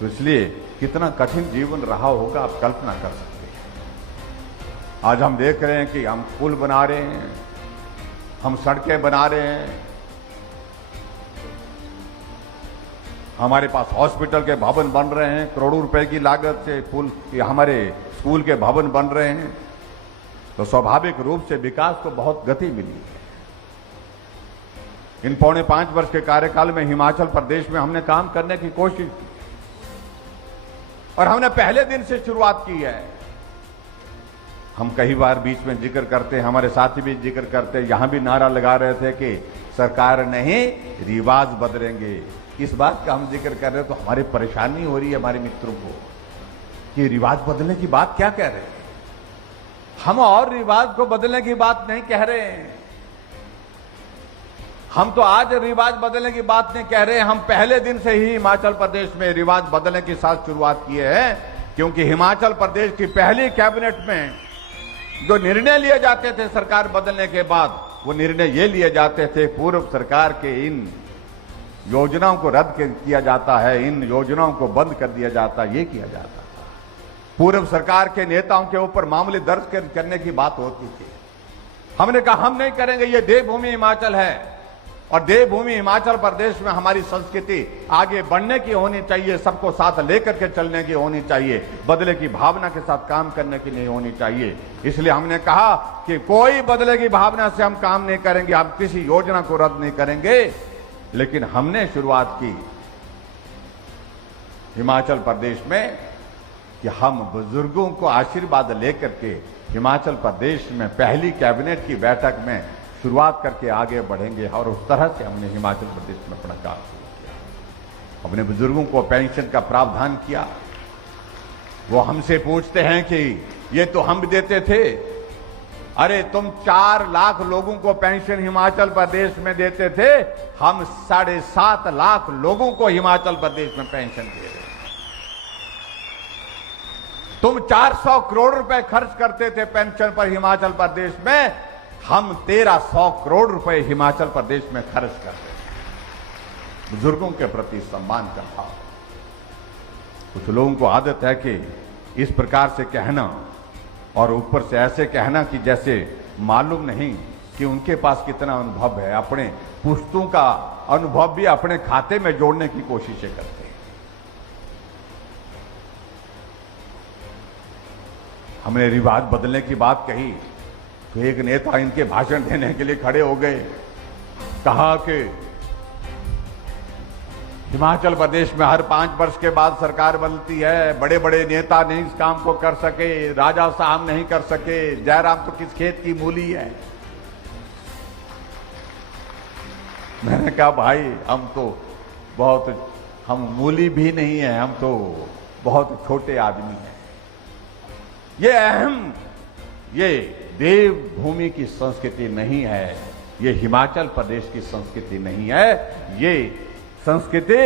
तो इसलिए कितना कठिन जीवन रहा होगा आप कल्पना कर सकते हैं। आज हम देख रहे हैं कि हम पुल बना रहे हैं, हम सड़कें बना रहे हैं, हमारे पास हॉस्पिटल के भवन बन रहे हैं, करोड़ों रुपए की लागत से पुल, हमारे स्कूल के भवन बन रहे हैं। तो स्वाभाविक रूप से विकास को बहुत गति मिली है। इन 4.5 वर्ष के कार्यकाल में हिमाचल प्रदेश में हमने काम करने की कोशिश की और हमने पहले दिन से शुरुआत की है। हम कई बार बीच में जिक्र करते हैं, हमारे साथी भी जिक्र करते हैं, यहां भी नारा लगा रहे थे कि सरकार नहीं रिवाज बदलेंगे। इस बात का हम जिक्र कर रहे हैं तो हमारी परेशानी हो रही है हमारे मित्रों को कि रिवाज बदलने की बात क्या कह रहे हैं। हम और रिवाज को बदलने की बात नहीं कह रहे हैं। हम तो आज रिवाज बदलने की बात नहीं कह रहे हैं। हम पहले दिन से ही हिमाचल प्रदेश में रिवाज बदलने के साथ शुरुआत किए हैं, क्योंकि हिमाचल प्रदेश की पहली कैबिनेट में जो निर्णय लिए जाते थे सरकार बदलने के बाद, वो निर्णय ये लिए जाते थे पूर्व सरकार के इन योजनाओं को रद्द किया जाता है, इन योजनाओं को बंद कर दिया जाता, ये किया जाता था। पूर्व सरकार के नेताओं के ऊपर मामले दर्ज करने की बात होती थी। हमने कहा हम नहीं करेंगे, ये देवभूमि हिमाचल है और देवभूमि हिमाचल प्रदेश में हमारी संस्कृति आगे बढ़ने की होनी चाहिए, सबको साथ लेकर के चलने की होनी चाहिए, बदले की भावना के साथ काम करने की नहीं होनी चाहिए। इसलिए हमने कहा कि कोई बदले की भावना से हम काम नहीं करेंगे, हम किसी योजना को रद्द नहीं करेंगे। लेकिन हमने शुरुआत की हिमाचल प्रदेश में कि हम बुजुर्गों को आशीर्वाद लेकर के हिमाचल प्रदेश में पहली कैबिनेट की बैठक में शुरुआत करके आगे बढ़ेंगे। और उस तरह से हमने हिमाचल प्रदेश में अपना काम शुरू किया। अपने बुजुर्गों को पेंशन का प्रावधान किया। वो हमसे पूछते हैं कि ये तो हम देते थे, अरे तुम 4 लाख लोगों को पेंशन हिमाचल प्रदेश में देते थे, हम 7.5 लाख लोगों को हिमाचल प्रदेश में पेंशन दे रहे हैं। तुम 400 करोड़ रुपए खर्च करते थे पेंशन पर हिमाचल प्रदेश में, हम 1300 करोड़ रुपए हिमाचल प्रदेश में खर्च करते हैं। बुजुर्गों के प्रति सम्मान का भाव। कुछ लोगों को आदत है कि इस प्रकार से कहना और ऊपर से ऐसे कहना कि जैसे मालूम नहीं कि उनके पास कितना अनुभव है। अपने पुश्तों का अनुभव भी अपने खाते में जोड़ने की कोशिशें करते हैं। हमने रिवाज बदलने की बात कही तो एक नेता इनके भाषण देने के लिए खड़े हो गए, कहा कि हिमाचल प्रदेश में हर 5 वर्ष के बाद सरकार बनती है, बड़े बड़े नेता नहीं इस काम को कर सके, राजा साहब नहीं कर सके, जयराम तो किस खेत की मूली है। मैंने कहा भाई हम मूली भी नहीं है, हम तो बहुत छोटे आदमी हैं। ये देवभूमि की संस्कृति नहीं है, ये हिमाचल प्रदेश की संस्कृति नहीं है। ये संस्कृति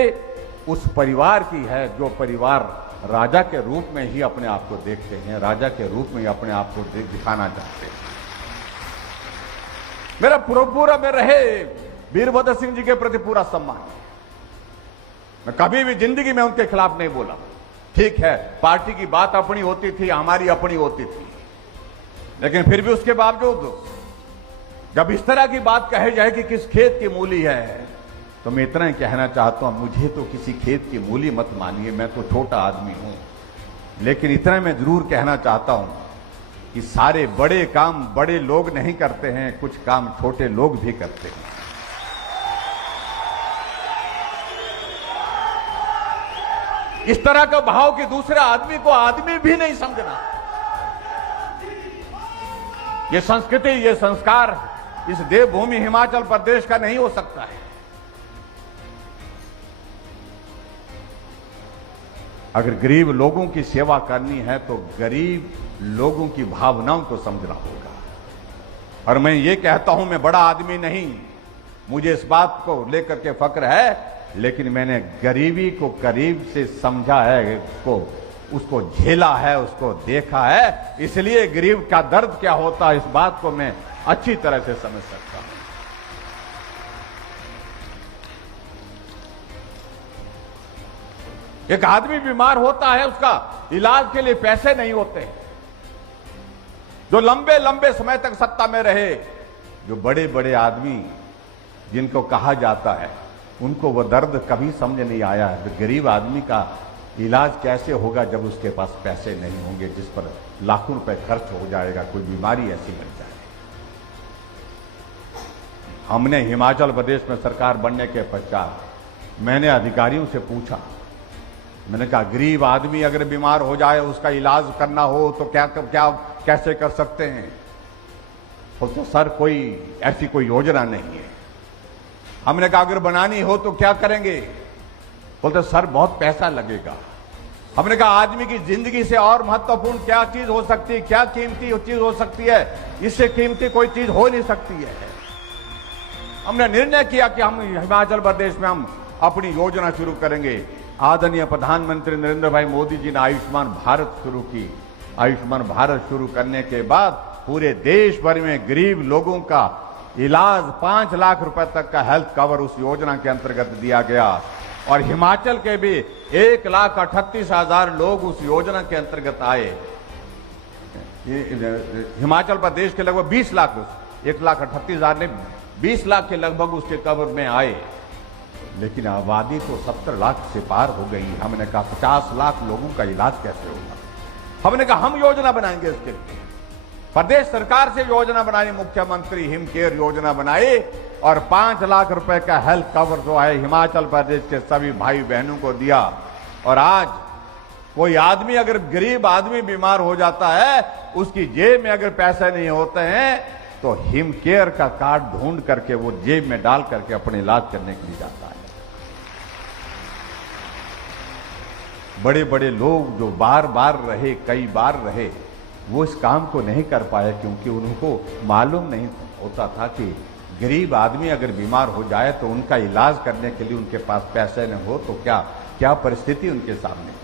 उस परिवार की है जो परिवार राजा के रूप में ही अपने आप को देखते हैं, राजा के रूप में ही अपने आप को दिखाना चाहते हैं। मेरा पूरा में रहे वीरभद्र सिंह जी के प्रति पूरा सम्मान है। मैं कभी भी जिंदगी में उनके खिलाफ नहीं बोला। ठीक है, पार्टी की बात अपनी होती थी, हमारी अपनी होती थी, लेकिन फिर भी उसके बावजूद जब इस तरह की बात कही जाए कि किस खेत की मूली है, तो मैं इतना ही कहना चाहता हूं, मुझे तो किसी खेत की मूली मत मानिए, मैं तो छोटा आदमी हूं। लेकिन इतना मैं जरूर कहना चाहता हूं कि सारे बड़े काम बड़े लोग नहीं करते हैं, कुछ काम छोटे लोग भी करते हैं। इस तरह का भाव कि दूसरे आदमी को आदमी भी नहीं समझना। ये संस्कृति, ये संस्कार इस देवभूमि हिमाचल प्रदेश का नहीं हो सकता है। अगर गरीब लोगों की सेवा करनी है तो गरीब लोगों की भावनाओं को समझना होगा। और मैं ये कहता हूं, मैं बड़ा आदमी नहीं, मुझे इस बात को लेकर के फक्र है, लेकिन मैंने गरीबी को करीब से समझा है, उसको झेला है, उसको देखा है, इसलिए गरीब का दर्द क्या होता है इस बात को मैं अच्छी तरह से समझ सकता हूं। एक आदमी बीमार होता है, उसका इलाज के लिए पैसे नहीं होते। जो लंबे लंबे समय तक सत्ता में रहे, जो बड़े बड़े आदमी जिनको कहा जाता है, उनको वो दर्द कभी समझ नहीं आया है। तो गरीब आदमी का इलाज कैसे होगा जब उसके पास पैसे नहीं होंगे, जिस पर लाखों रुपए खर्च हो जाएगा, कोई बीमारी ऐसी बन जाए। हमने हिमाचल प्रदेश में सरकार बनने के पश्चात मैंने अधिकारियों से पूछा, मैंने कहा गरीब आदमी अगर बीमार हो जाए, उसका इलाज करना हो तो क्या कैसे कर सकते हैं? तो सर कोई ऐसी कोई योजना नहीं है। हमने कहा अगर बनानी हो तो क्या करेंगे? बोलते सर बहुत पैसा लगेगा। हमने कहा आदमी की जिंदगी से और महत्वपूर्ण क्या चीज हो सकती है, क्या कीमती चीज हो सकती है? इससे कीमती कोई चीज हो नहीं सकती है। हमने निर्णय किया कि हम हिमाचल प्रदेश में हम अपनी योजना शुरू करेंगे। आदरणीय प्रधानमंत्री नरेंद्र भाई मोदी जी ने आयुष्मान भारत शुरू की। आयुष्मान भारत शुरू करने के बाद पूरे देश भर में गरीब लोगों का इलाज 5 लाख रुपए तक का हेल्थ कवर उस योजना के अंतर्गत दिया गया। और हिमाचल के भी 1,38,000 लोग उस योजना के अंतर्गत आए। हिमाचल प्रदेश के लगभग 20 लाख, 1,38,000 ने 20 लाख के लगभग उसके कवर में आए। लेकिन आबादी तो 70 लाख से पार हो गई। हमने कहा 50 लाख लोगों का इलाज कैसे होगा? हमने कहा हम योजना बनाएंगे इसके लिए। प्रदेश सरकार से योजना बनाई, मुख्यमंत्री हिम केयर योजना बनाई और 5 लाख रुपए का हेल्थ कवर जो है हिमाचल प्रदेश के सभी भाई बहनों को दिया। और आज कोई आदमी अगर गरीब आदमी बीमार हो जाता है, उसकी जेब में अगर पैसे नहीं होते हैं तो हिम केयर का कार्ड ढूंढ करके वो जेब में डाल करके अपने इलाज करने के लिए जाता है। बड़े बड़े लोग जो बार बार रहे, कई बार रहे, वो इस काम को नहीं कर पाए क्योंकि उनको मालूम नहीं होता था कि गरीब आदमी अगर बीमार हो जाए तो उनका इलाज करने के लिए उनके पास पैसे न हो तो क्या क्या परिस्थिति उनके सामने।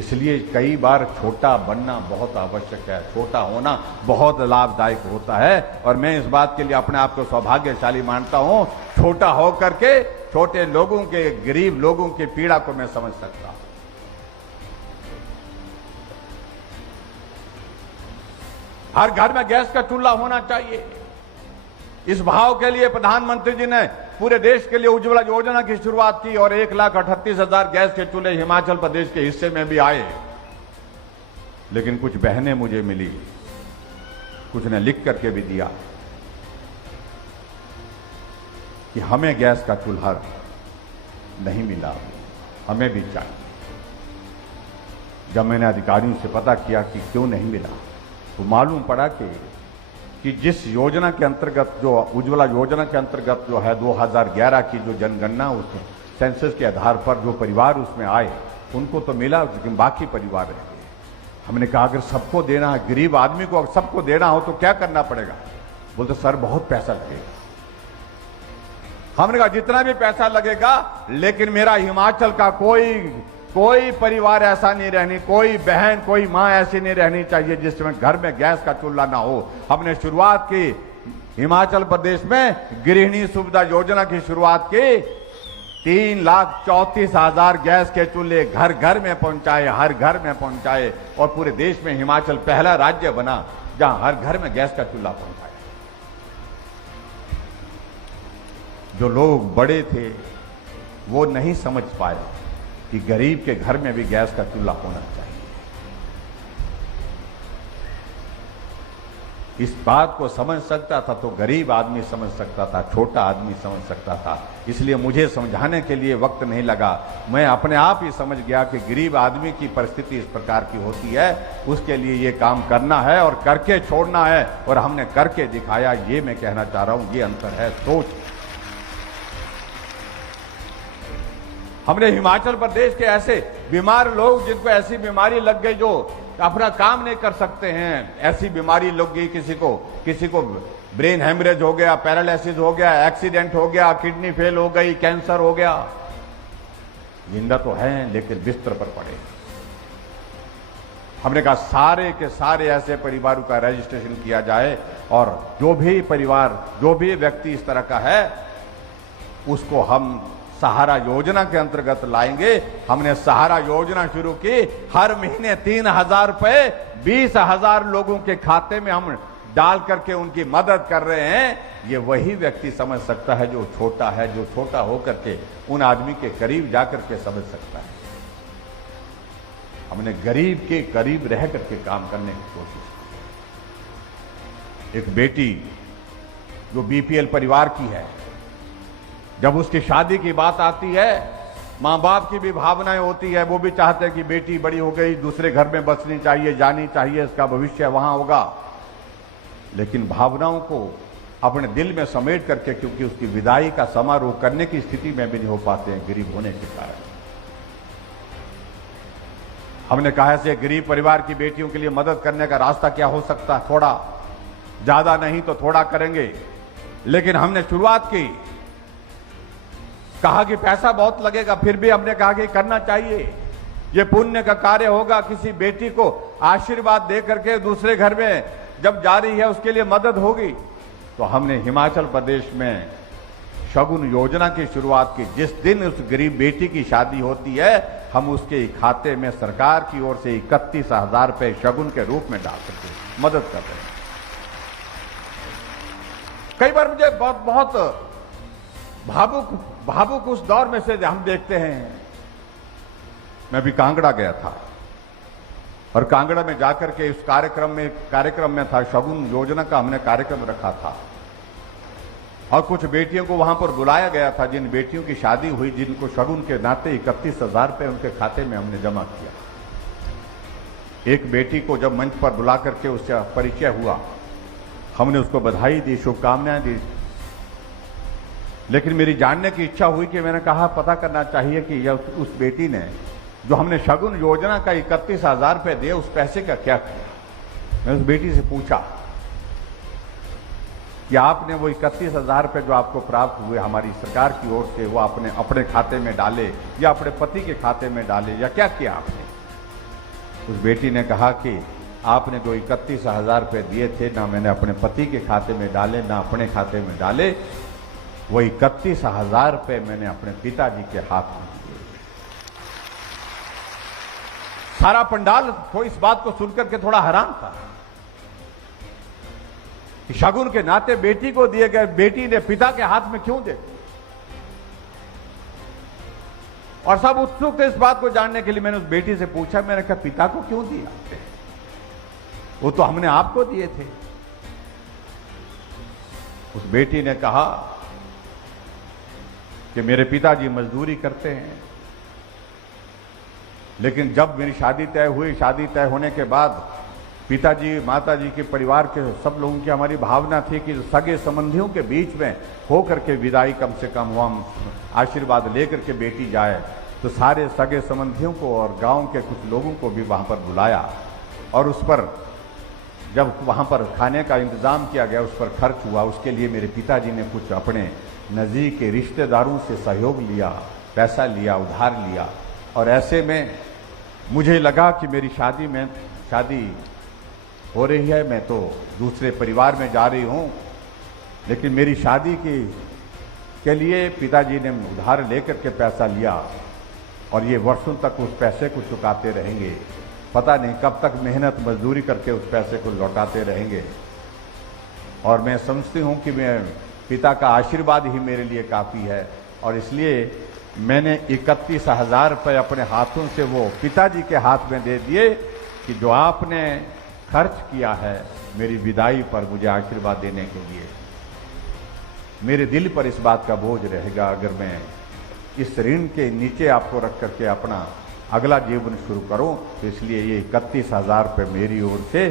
इसलिए कई बार छोटा बनना बहुत आवश्यक है, छोटा होना बहुत लाभदायक होता है। और मैं इस बात के लिए अपने आप को सौभाग्यशाली मानता हूं, छोटा होकर के छोटे लोगों के, गरीब लोगों की पीड़ा को मैं समझ सकता हूं। हर घर में गैस का चूल्हा होना चाहिए। इस भाव के लिए प्रधानमंत्री जी ने पूरे देश के लिए उज्ज्वला योजना की शुरुआत की और 1,38,000 गैस के चूल्हे हिमाचल प्रदेश के हिस्से में भी आए। लेकिन कुछ बहनें मुझे मिली, कुछ ने लिख करके भी दिया कि हमें गैस का चूल्हा नहीं मिला, हमें भी चाहिए। जब मैंने अधिकारियों से पता किया कि क्यों नहीं मिला तो मालूम पड़ा कि जिस योजना के अंतर्गत, जो उज्ज्वला योजना के अंतर्गत जो है 2011 की जो जनगणना, उस सेंसस के आधार पर जो परिवार उसमें आए उनको तो मिला, लेकिन बाकी परिवार रह गए। हमने कहा अगर सबको देना है, गरीब आदमी को अगर सबको देना हो तो क्या करना पड़ेगा? बोलते सर बहुत पैसा लगेगा। हमने कहा जितना भी पैसा लगेगा, लेकिन मेरा हिमाचल का कोई परिवार ऐसा नहीं रहनी, कोई बहन, कोई मां ऐसी नहीं रहनी चाहिए जिसमें घर में गैस का चूल्हा ना हो। हमने शुरुआत की हिमाचल प्रदेश में गृहिणी सुविधा योजना की शुरुआत की। 3,34,000 गैस के चूल्हे घर घर में पहुंचाए, हर घर में पहुंचाए। और पूरे देश में हिमाचल पहला राज्य बना जहां हर घर में गैस का चूल्हा पहुंचाया। जो लोग बड़े थे वो नहीं समझ पाए कि गरीब के घर में भी गैस का चूल्हा होना चाहिए। इस बात को समझ सकता था तो गरीब आदमी समझ सकता था, छोटा आदमी समझ सकता था। इसलिए मुझे समझाने के लिए वक्त नहीं लगा, मैं अपने आप ही समझ गया कि गरीब आदमी की परिस्थिति इस प्रकार की होती है, उसके लिए ये काम करना है और करके छोड़ना है, और हमने करके दिखाया। ये मैं कहना चाह रहा हूं, ये अंतर है सोच। हमने हिमाचल प्रदेश के ऐसे बीमार लोग जिनको ऐसी बीमारी लग गई जो अपना काम नहीं कर सकते हैं, ऐसी बीमारी लग गई, किसी को ब्रेन हेमरेज हो गया, पैरालिसिस हो गया, एक्सीडेंट हो गया, किडनी फेल हो गई, कैंसर हो गया, जिंदा तो हैं लेकिन बिस्तर पर पड़े। हमने कहा सारे के सारे ऐसे परिवारों का रजिस्ट्रेशन किया जाए, और जो भी परिवार, जो भी व्यक्ति इस तरह का है, उसको हम सहारा योजना के अंतर्गत लाएंगे। हमने सहारा योजना शुरू की, हर महीने 3,000 रुपए 20,000 लोगों के खाते में हम डाल करके उनकी मदद कर रहे हैं। ये वही व्यक्ति समझ सकता है जो छोटा है, जो छोटा होकर के उन आदमी के करीब जाकर के समझ सकता है। हमने गरीब के करीब रह करके काम करने की कोशिश की। एक बेटी जो बीपीएल परिवार की है, जब उसकी शादी की बात आती है, मां बाप की भी भावनाएं होती है, वो भी चाहते हैं कि बेटी बड़ी हो गई, दूसरे घर में बसनी चाहिए, जानी चाहिए, इसका भविष्य वहां होगा। लेकिन भावनाओं को अपने दिल में समेट करके, क्योंकि उसकी विदाई का समारोह करने की स्थिति में भी नहीं हो पाते हैं गरीब होने के कारण। हमने कहा ऐसे गरीब परिवार की बेटियों के लिए मदद करने का रास्ता क्या हो सकता है, थोड़ा, ज्यादा नहीं तो थोड़ा करेंगे। लेकिन हमने शुरुआत की, कहा कि पैसा बहुत लगेगा, फिर भी हमने कहा कि करना चाहिए, ये पुण्य का कार्य होगा। किसी बेटी को आशीर्वाद दे करके दूसरे घर में जब जा रही है, उसके लिए मदद होगी। तो हमने हिमाचल प्रदेश में शगुन योजना की शुरुआत की। जिस दिन उस गरीब बेटी की शादी होती है, हम उसके खाते में सरकार की ओर से 31,000 रुपए शगुन के रूप में डाल करके मदद कर रहे हैं। कई बार मुझे बहुत भावुक उस दौर में से हम देखते हैं। मैं भी कांगड़ा गया था, और कांगड़ा में जाकर के इस कार्यक्रम में था, शगुन योजना का हमने कार्यक्रम रखा था, और कुछ बेटियों को वहां पर बुलाया गया था, जिन बेटियों की शादी हुई, जिनको शगुन के नाते 31,000 रुपए उनके खाते में हमने जमा किया। एक बेटी को जब मंच पर बुला करके उससे परिचय हुआ, हमने उसको बधाई दी, शुभकामनाएं दी। लेकिन मेरी जानने की इच्छा हुई कि मैंने कहा पता करना चाहिए कि यह उस बेटी ने जो हमने शगुन योजना का 31,000 रुपए दिए, उस पैसे का क्या किया। मैं उस बेटी से पूछा कि आपने वो 31,000 रुपए जो आपको प्राप्त हुए हमारी सरकार की ओर से, वो आपने अपने खाते में डाले या अपने पति के खाते में डाले, या क्या किया आपने। उस बेटी ने कहा कि आपने जो 31,000 रुपए दिए थे, ना मैंने अपने पति के खाते में डाले, ना अपने खाते में डाले, वो 31,000 रुपए मैंने अपने पिताजी के हाथ में दिए। सारा पंडाल तो इस बात को सुनकर के थोड़ा हैरान था कि शगुन के नाते बेटी को दिए गए, बेटी ने पिता के हाथ में क्यों दे। और सब उत्सुक थे इस बात को जानने के लिए। मैंने उस बेटी से पूछा, मैंने कहा पिता को क्यों दिया, वो तो हमने आपको दिए थे। उस बेटी ने कहा कि मेरे पिताजी मजदूरी करते हैं, लेकिन जब मेरी शादी तय हुई, शादी तय होने के बाद पिताजी, माताजी के परिवार के सब लोगों की हमारी भावना थी कि सगे संबंधियों के बीच में होकर के विदाई कम से कम हम आशीर्वाद लेकर के बेटी जाए। तो सारे सगे संबंधियों को और गांव के कुछ लोगों को भी वहां पर बुलाया, और उस पर जब वहां पर खाने का इंतजाम किया गया, उस पर खर्च हुआ। उसके लिए मेरे पिताजी ने कुछ अपने नज़दीक के रिश्तेदारों से सहयोग लिया, पैसा लिया, उधार लिया। और ऐसे में मुझे लगा कि मेरी शादी हो रही है, मैं तो दूसरे परिवार में जा रही हूं, लेकिन मेरी शादी के लिए पिताजी ने उधार लेकर के पैसा लिया, और ये वर्षों तक उस पैसे को चुकाते रहेंगे। पता नहीं कब तक मेहनत मजदूरी करके उस पैसे को लौटाते रहेंगे। और मैं समझती हूं कि मैं पिता का आशीर्वाद ही मेरे लिए काफ़ी है, और इसलिए मैंने 31,000 रुपये अपने हाथों से वो पिताजी के हाथ में दे दिए कि जो आपने खर्च किया है मेरी विदाई पर मुझे आशीर्वाद देने के लिए, मेरे दिल पर इस बात का बोझ रहेगा अगर मैं इस ऋण के नीचे आपको रख करके अपना अगला जीवन शुरू करूं। तो इसलिए ये 31,000 रुपये मेरी ओर से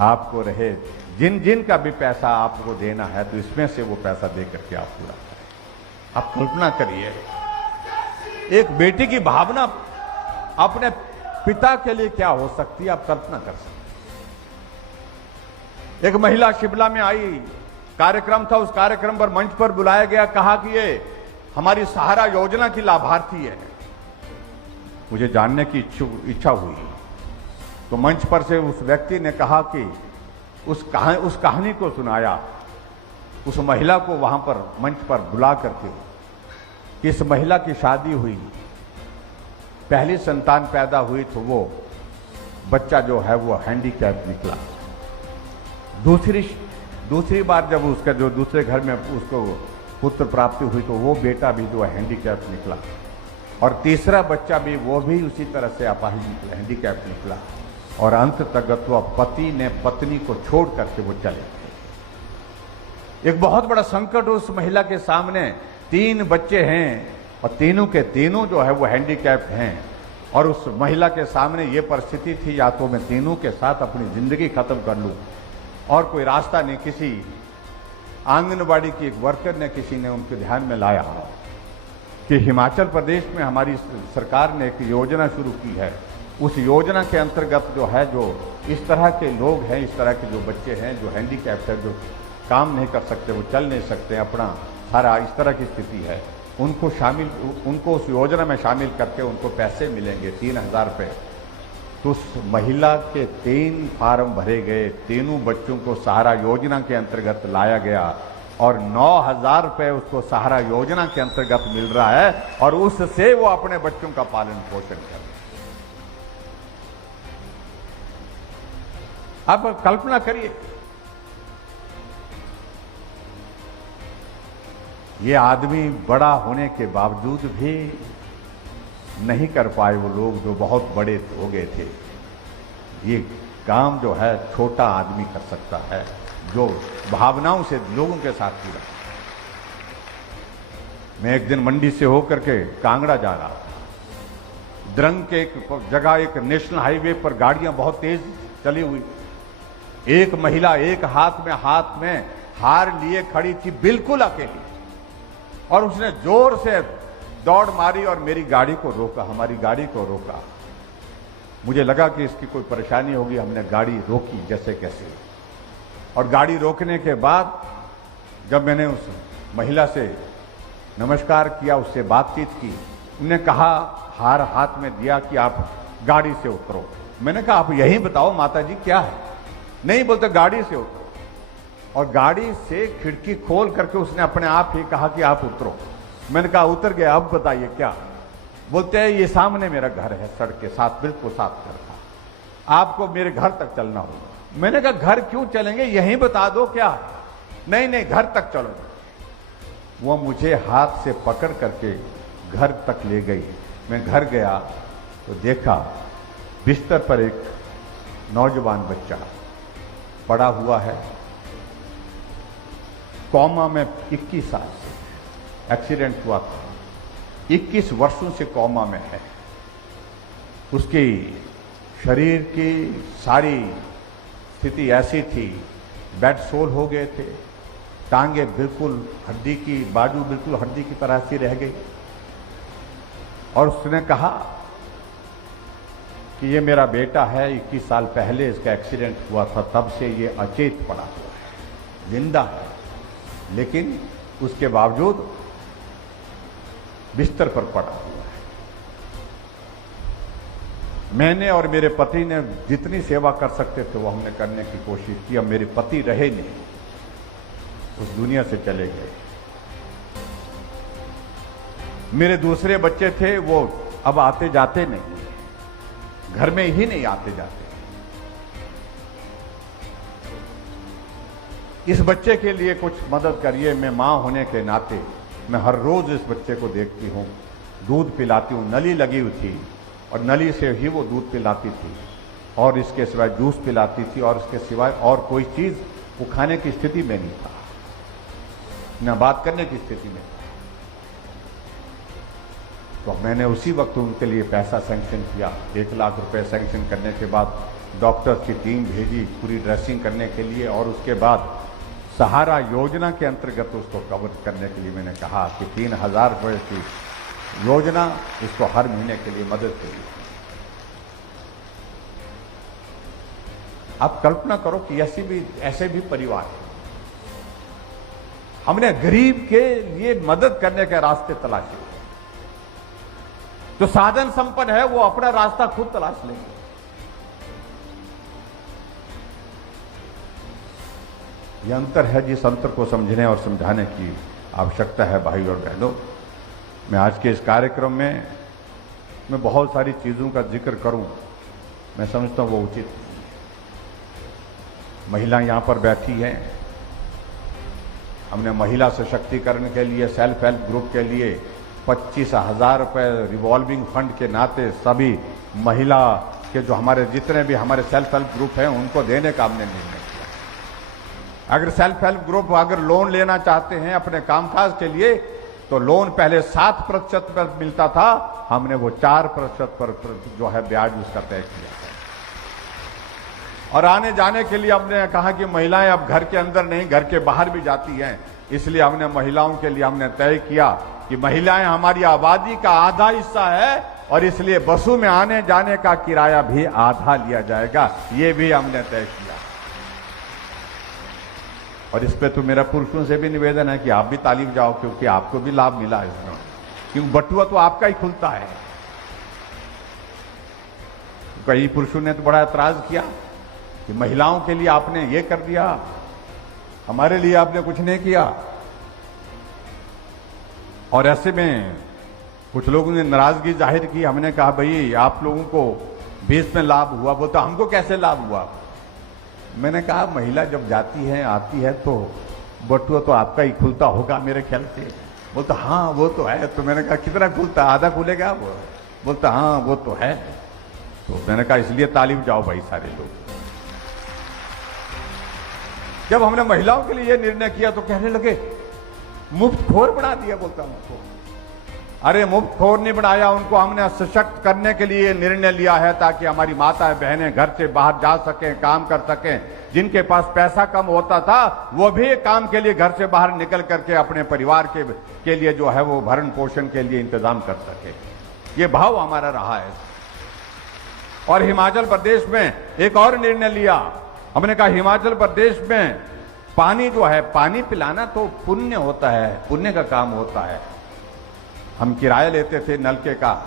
आपको रहे। जिन जिन का भी पैसा आपको देना है तो इसमें से वो पैसा दे करके आप पूरा करें। आप कल्पना करिए, एक बेटी की भावना अपने पिता के लिए क्या हो सकती है, आप कल्पना कर सकते। एक महिला शिमला में आई, कार्यक्रम था, उस कार्यक्रम पर मंच पर बुलाया गया, कहा कि ये हमारी सहारा योजना की लाभार्थी है। मुझे जानने की इच्छा हुई तो मंच पर से उस व्यक्ति ने कहा कि उस कहानी को सुनाया, उस महिला को वहां पर मंच पर बुला करके कि इस महिला की शादी हुई, पहली संतान पैदा हुई तो वो बच्चा जो है वो हैंडीकैप निकला। दूसरी बार जब उसका जो दूसरे घर में उसको पुत्र प्राप्ति हुई तो वो बेटा भी जो हैंडीकैप निकला, और तीसरा बच्चा भी वो भी उसी तरह से अपाहिज निकला, हैंडीकैप निकला, और अंत तक वह पति ने पत्नी को छोड़ करके वो चले गए। एक बहुत बड़ा संकट उस महिला के सामने, 3 बच्चे हैं और तीनों के तीनों जो है वो हैंडीकैप हैं, और उस महिला के सामने ये परिस्थिति थी, या तो मैं तीनों के साथ अपनी जिंदगी खत्म कर लूं, और कोई रास्ता नहीं। किसी आंगनबाड़ी की एक वर्कर ने, किसी ने उनके ध्यान में लाया कि हिमाचल प्रदेश में हमारी सरकार ने एक योजना शुरू की है, उस योजना के अंतर्गत जो है, जो इस तरह के लोग हैं, इस तरह के जो बच्चे हैं जो हैंडीकैप है, जो काम नहीं कर सकते, वो चल नहीं सकते, अपना सारा इस तरह की स्थिति है, उनको उस योजना में शामिल करके उनको पैसे मिलेंगे 3,000 रुपये। तो उस महिला के 3 फार्म भरे गए, तीनों बच्चों को सहारा योजना के अंतर्गत लाया गया, और 9,000 रुपये उसको सहारा योजना के अंतर्गत मिल रहा है, और उससे वो अपने बच्चों का पालन पोषण कर रहे हैं। आप कल्पना करिए, ये आदमी बड़ा होने के बावजूद भी नहीं कर पाए वो लोग जो बहुत बड़े हो गए थे। ये काम जो है छोटा आदमी कर सकता है, जो भावनाओं से लोगों के साथ जुड़ा। मैं एक दिन मंडी से होकर के कांगड़ा जा रहा था, द्रंग के एक जगह एक नेशनल हाईवे पर गाड़ियां बहुत तेज चली हुई, एक महिला एक हाथ में हार लिए खड़ी थी, बिल्कुल अकेली, और उसने जोर से दौड़ मारी और मेरी गाड़ी को रोका, हमारी गाड़ी को रोका। मुझे लगा कि इसकी कोई परेशानी होगी, हमने गाड़ी रोकी जैसे कैसे, और गाड़ी रोकने के बाद जब मैंने उस महिला से नमस्कार किया, उससे बातचीत की, उन्होंने कहा, हार हाथ में दिया कि आप गाड़ी से उतरो। मैंने कहा आप यही बताओ माता जी क्या है? नहीं, बोलते गाड़ी से उतरो, और गाड़ी से खिड़की खोल करके उसने अपने आप ही कहा कि आप उतरो। मैंने कहा उतर गया, अब बताइए क्या? बोलते हैं ये सामने मेरा घर है, सड़क के साथ, बिल्कुल साथ घर था, आपको मेरे घर तक चलना होगा। मैंने कहा घर क्यों चलेंगे, यहीं बता दो क्या? नहीं घर तक चलो। वो मुझे हाथ से पकड़ करके घर तक ले गई। मैं घर गया तो देखा बिस्तर पर एक नौजवान बच्चा पड़ा हुआ है, कोमा में, 21 साल से एक्सीडेंट हुआ था, 21 वर्षों से कोमा में है। उसकी शरीर की सारी स्थिति ऐसी थी, बेड सोल हो गए थे, टांगे बिल्कुल हड्डी की, बाजू बिल्कुल हड्डी की तरह सी रह गई, और उसने कहा कि ये मेरा बेटा है, 21 साल पहले इसका एक्सीडेंट हुआ था, तब से ये अचेत पड़ा हुआ है, जिंदा है, लेकिन उसके बावजूद बिस्तर पर पड़ा हुआ है। मैंने और मेरे पति ने जितनी सेवा कर सकते थे वो हमने करने की कोशिश की। अब मेरे पति रहे नहीं, उस दुनिया से चले गए। मेरे दूसरे बच्चे थे, वो अब आते जाते नहीं, घर में ही नहीं आते जाते। इस बच्चे के लिए कुछ मदद करिए। मैं मां होने के नाते मैं हर रोज इस बच्चे को देखती हूं, दूध पिलाती हूं, नली लगी हुई थी और नली से ही वो दूध पिलाती थी, और इसके सिवाय जूस पिलाती थी और इसके सिवाय और कोई चीज वो खाने की स्थिति में नहीं था, न बात करने की स्थिति में था। तो मैंने उसी वक्त उनके लिए पैसा सैंक्शन किया। 1 लाख रुपए सैंक्शन करने के बाद डॉक्टर्स की टीम भेजी पूरी ड्रेसिंग करने के लिए, और उसके बाद सहारा योजना के अंतर्गत उसको कवर करने के लिए मैंने कहा कि 3000 रुपये की योजना, इसको हर महीने के लिए मदद करिए। आप कल्पना करो कि ऐसे भी परिवार हैं। हमने गरीब के लिए मदद करने के रास्ते तलाशे। जो साधन संपन्न है वो अपना रास्ता खुद तलाश लेंगे। यह अंतर है जिस अंतर को समझने और समझाने की आवश्यकता है। भाई और बहनों, मैं आज के इस कार्यक्रम में मैं बहुत सारी चीजों का जिक्र करूं, मैं समझता हूं वो उचित नहीं। महिला यहां पर बैठी हैं। हमने महिला सशक्तिकरण के लिए, सेल्फ हेल्प ग्रुप के लिए 25,000 रुपए रिवॉल्विंग फंड के नाते सभी महिला के जो हमारे जितने भी हमारे सेल्फ हेल्प ग्रुप हैं उनको देने का हमने निर्णय किया। अगर सेल्फ हेल्प ग्रुप अगर लोन लेना चाहते हैं अपने कामकाज के लिए तो लोन पहले 7% पर मिलता था, हमने वो 4% पर जो है ब्याज उसका तय किया। और आने जाने के लिए हमने कहा कि महिलाएं अब घर के अंदर नहीं घर के बाहर भी जाती हैं, इसलिए हमने महिलाओं के लिए हमने तय किया कि महिलाएं हमारी आबादी का आधा हिस्सा है और इसलिए बसों में आने जाने का किराया भी आधा लिया जाएगा, ये भी हमने तय किया। और इस पे तो मेरा पुरुषों से भी निवेदन है कि आप भी तालीम जाओ, क्योंकि आपको भी लाभ मिला इसमें, क्योंकि बटुआ तो आपका ही खुलता है। कई पुरुषों ने तो बड़ा एतराज किया कि महिलाओं के लिए आपने ये कर दिया, हमारे लिए आपने कुछ नहीं किया। और ऐसे में कुछ लोगों ने नाराजगी जाहिर की। हमने कहा भाई आप लोगों को 20 में लाभ हुआ, बोलता हमको कैसे लाभ हुआ। मैंने कहा महिला जब जाती है आती है तो बटुआ तो आपका ही खुलता होगा मेरे ख्याल से। बोलता हाँ वो तो है। तो मैंने कहा कितना खुलता, आधा खुलेगा वो। बोलता हाँ वो तो है। तो मैंने कहा इसलिए तालीम जाओ भाई सारे लोग। जब हमने महिलाओं के लिए निर्णय किया तो कहने लगे मुफ्त खोर बना दिया। बोलता उनको अरे मुफ्त खोर नहीं बनाया, उनको हमने सशक्त करने के लिए निर्णय लिया है ताकि हमारी माताएं बहनें घर से बाहर जा सकें, काम कर सकें। जिनके पास पैसा कम होता था वो भी काम के लिए घर से बाहर निकल करके अपने परिवार के लिए जो है वो भरण पोषण के लिए इंतजाम कर सके। ये भाव हमारा रहा है। और हिमाचल प्रदेश में एक और निर्णय लिया। हमने कहा हिमाचल प्रदेश में पानी जो है, पानी पिलाना तो पुण्य होता है, पुण्य का काम होता है। हम किराया लेते थे नलके का।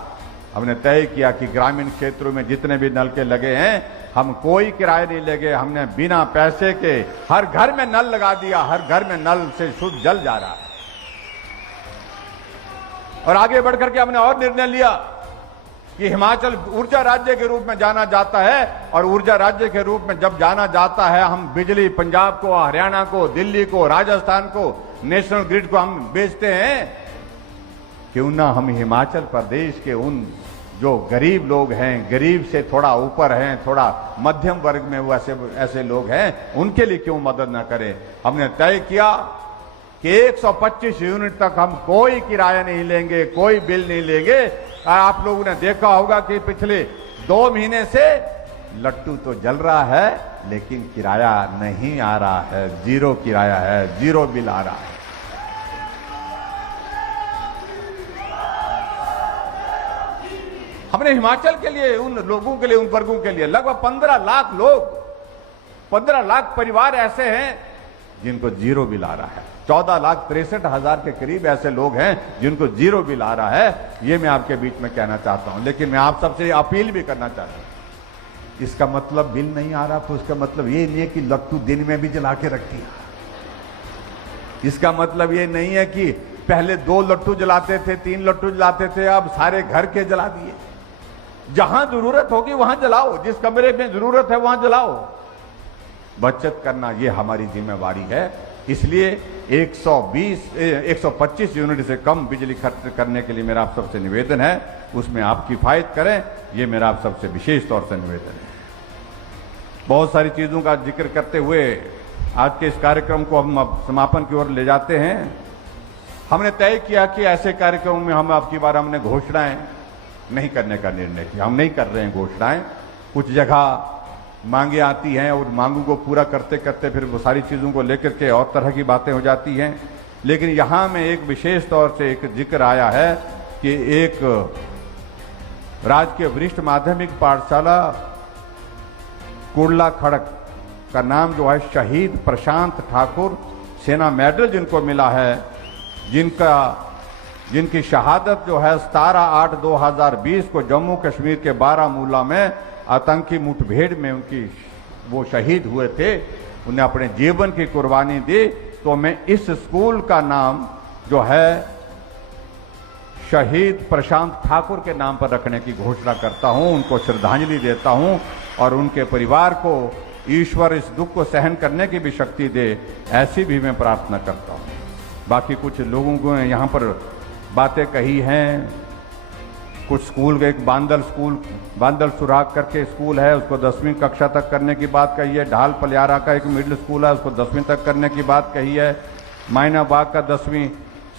हमने तय किया कि ग्रामीण क्षेत्रों में जितने भी नलके लगे हैं हम कोई किराया नहीं लेंगे। हमने बिना पैसे के हर घर में नल लगा दिया, हर घर में नल से शुद्ध जल जा रहा है। और आगे बढ़कर के हमने और निर्णय लिया कि हिमाचल ऊर्जा राज्य के रूप में जाना जाता है, और ऊर्जा राज्य के रूप में जब जाना जाता है हम बिजली पंजाब को, हरियाणा को, दिल्ली को, राजस्थान को, नेशनल ग्रिड को हम बेचते हैं। क्यों ना हम हिमाचल प्रदेश के उन जो गरीब लोग हैं, गरीब से थोड़ा ऊपर हैं, थोड़ा मध्यम वर्ग में वो ऐसे लोग हैं, उनके लिए क्यों मदद ना करें। हमने तय किया कि 125 यूनिट तक हम कोई किराया नहीं लेंगे, कोई बिल नहीं लेंगे। आप लोगों ने देखा होगा कि पिछले 2 महीने से लट्टू तो जल रहा है लेकिन किराया नहीं आ रहा है, जीरो किराया है, जीरो बिल आ रहा है। हमने हिमाचल के लिए, उन लोगों के लिए, उन वर्गों के लिए लगभग 15 लाख लोग, 15 लाख परिवार ऐसे हैं जिनको जीरो बिल आ रहा है। 14,63,000 के करीब ऐसे लोग हैं जिनको जीरो बिल आ रहा है। ये मैं आपके बीच में कहना चाहता हूं। लेकिन मैं आप सबसे अपील भी करना चाहता हूं, इसका मतलब बिल नहीं आ रहा तो इसका मतलब ये नहीं है कि लट्टू दिन में भी जला के रख दिया। इसका मतलब ये नहीं है कि पहले 2 लट्टू जलाते थे, 3 लट्टू जलाते थे, अब सारे घर के जला दिए। जहां जरूरत होगी वहां जलाओ, जिस कमरे में जरूरत है वहां जलाओ। बचत करना ये हमारी जिम्मेवारी है। इसलिए 125 यूनिट से कम बिजली खर्च करने के लिए मेरा आप सबसे निवेदन है, उसमें आप किफायत करें। ये मेरा आप सबसे विशेष तौर से निवेदन है। बहुत सारी चीज़ों का जिक्र करते हुए आज के इस कार्यक्रम को हम अब समापन की ओर ले जाते हैं। हमने तय किया कि ऐसे कार्यक्रमों में हम आपकी बार हमने घोषणाएं नहीं करने का निर्णय किया। हम नहीं कर रहे हैं घोषणाएं। कुछ जगह मांगे आती हैं और मांगों को पूरा करते करते फिर वो सारी चीज़ों को लेकर के और तरह की बातें हो जाती हैं। लेकिन यहाँ में एक विशेष तौर से एक जिक्र आया है कि एक राजकीय वरिष्ठ माध्यमिक पाठशाला कुर्ला खड़क का नाम जो है शहीद प्रशांत ठाकुर, सेना मेडल जिनको मिला है, जिनकी शहादत जो है 17/8/2020 को जम्मू कश्मीर के बारामूला में आतंकी मुठभेड़ में वो शहीद हुए थे, उन्हें अपने जीवन की कुर्बानी दी। तो मैं इस स्कूल का नाम जो है शहीद प्रशांत ठाकुर के नाम पर रखने की घोषणा करता हूं, उनको श्रद्धांजलि देता हूं और उनके परिवार को ईश्वर इस दुख को सहन करने की भी शक्ति दे, ऐसी भी मैं प्रार्थना करता हूं। बाकी कुछ लोगों को यहाँ पर बातें कही हैं। कुछ स्कूल, एक बांदल सुराग करके स्कूल है, उसको 10वीं कक्षा तक करने की बात कही है। ढाल पलियारा का एक मिडिल स्कूल है, उसको 10वीं तक करने की बात कही है। मायना बाग का 10वीं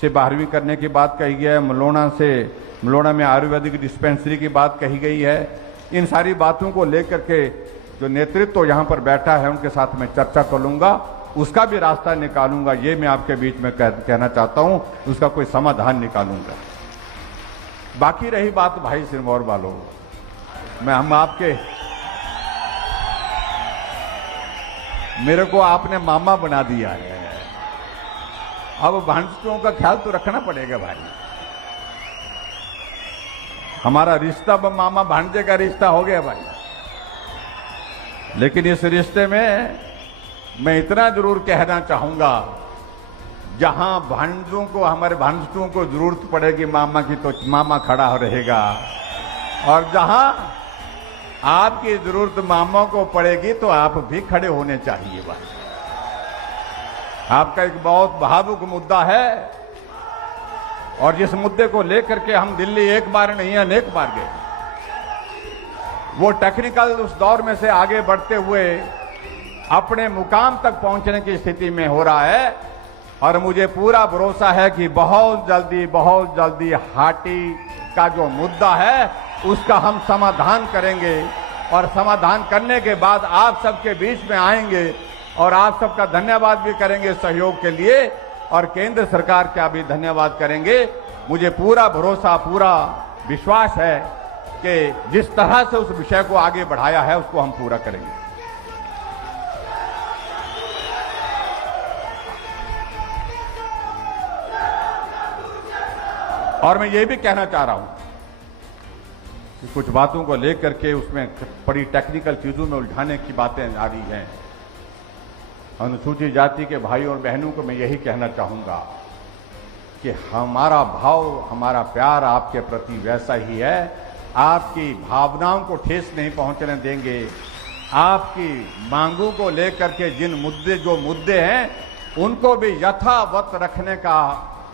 से 12वीं करने की बात कही है। मलोना में आयुर्वेदिक डिस्पेंसरी की बात कही गई है। इन सारी बातों को लेकर के जो नेतृत्व तो यहाँ पर बैठा है उनके साथ मैं चर्चा करूंगा, उसका भी रास्ता निकालूंगा। ये मैं आपके बीच में कहना चाहता हूं, उसका कोई समाधान निकालूंगा। बाकी रही बात भाई सिरमौर वालों, मेरे को आपने मामा बना दिया है। अब भांजों का ख्याल तो रखना पड़ेगा भाई। हमारा रिश्ता मामा भांजे का रिश्ता हो गया भाई। लेकिन इस रिश्ते में मैं इतना जरूर कहना चाहूंगा, जहां भांजों को, हमारे भांजों को जरूरत पड़ेगी मामा की, तो मामा खड़ा हो रहेगा, और जहां आपकी जरूरत मामा को पड़ेगी तो आप भी खड़े होने चाहिए भाई। आपका एक बहुत भावुक मुद्दा है और जिस मुद्दे को लेकर के हम दिल्ली एक बार नहीं अनेक बार गए। वो टेक्निकल उस दौर में से आगे बढ़ते हुए अपने मुकाम तक पहुंचने की स्थिति में हो रहा है और मुझे पूरा भरोसा है कि बहुत जल्दी हाटी का जो मुद्दा है उसका हम समाधान करेंगे और समाधान करने के बाद आप सबके बीच में आएंगे और आप सबका धन्यवाद भी करेंगे सहयोग के लिए और केंद्र सरकार का भी धन्यवाद करेंगे। मुझे पूरा भरोसा, पूरा विश्वास है कि जिस तरह से उस विषय को आगे बढ़ाया है उसको हम पूरा करेंगे। और मैं ये भी कहना चाह रहा हूं कि कुछ बातों को लेकर के उसमें बड़ी टेक्निकल चीजों में उलझाने की बातें आ रही हैं। अनुसूचित जाति के भाई और बहनों को मैं यही कहना चाहूंगा कि हमारा भाव, हमारा प्यार आपके प्रति वैसा ही है। आपकी भावनाओं को ठेस नहीं पहुंचने देंगे। आपकी मांगों को लेकर के जो मुद्दे हैं उनको भी यथावत रखने का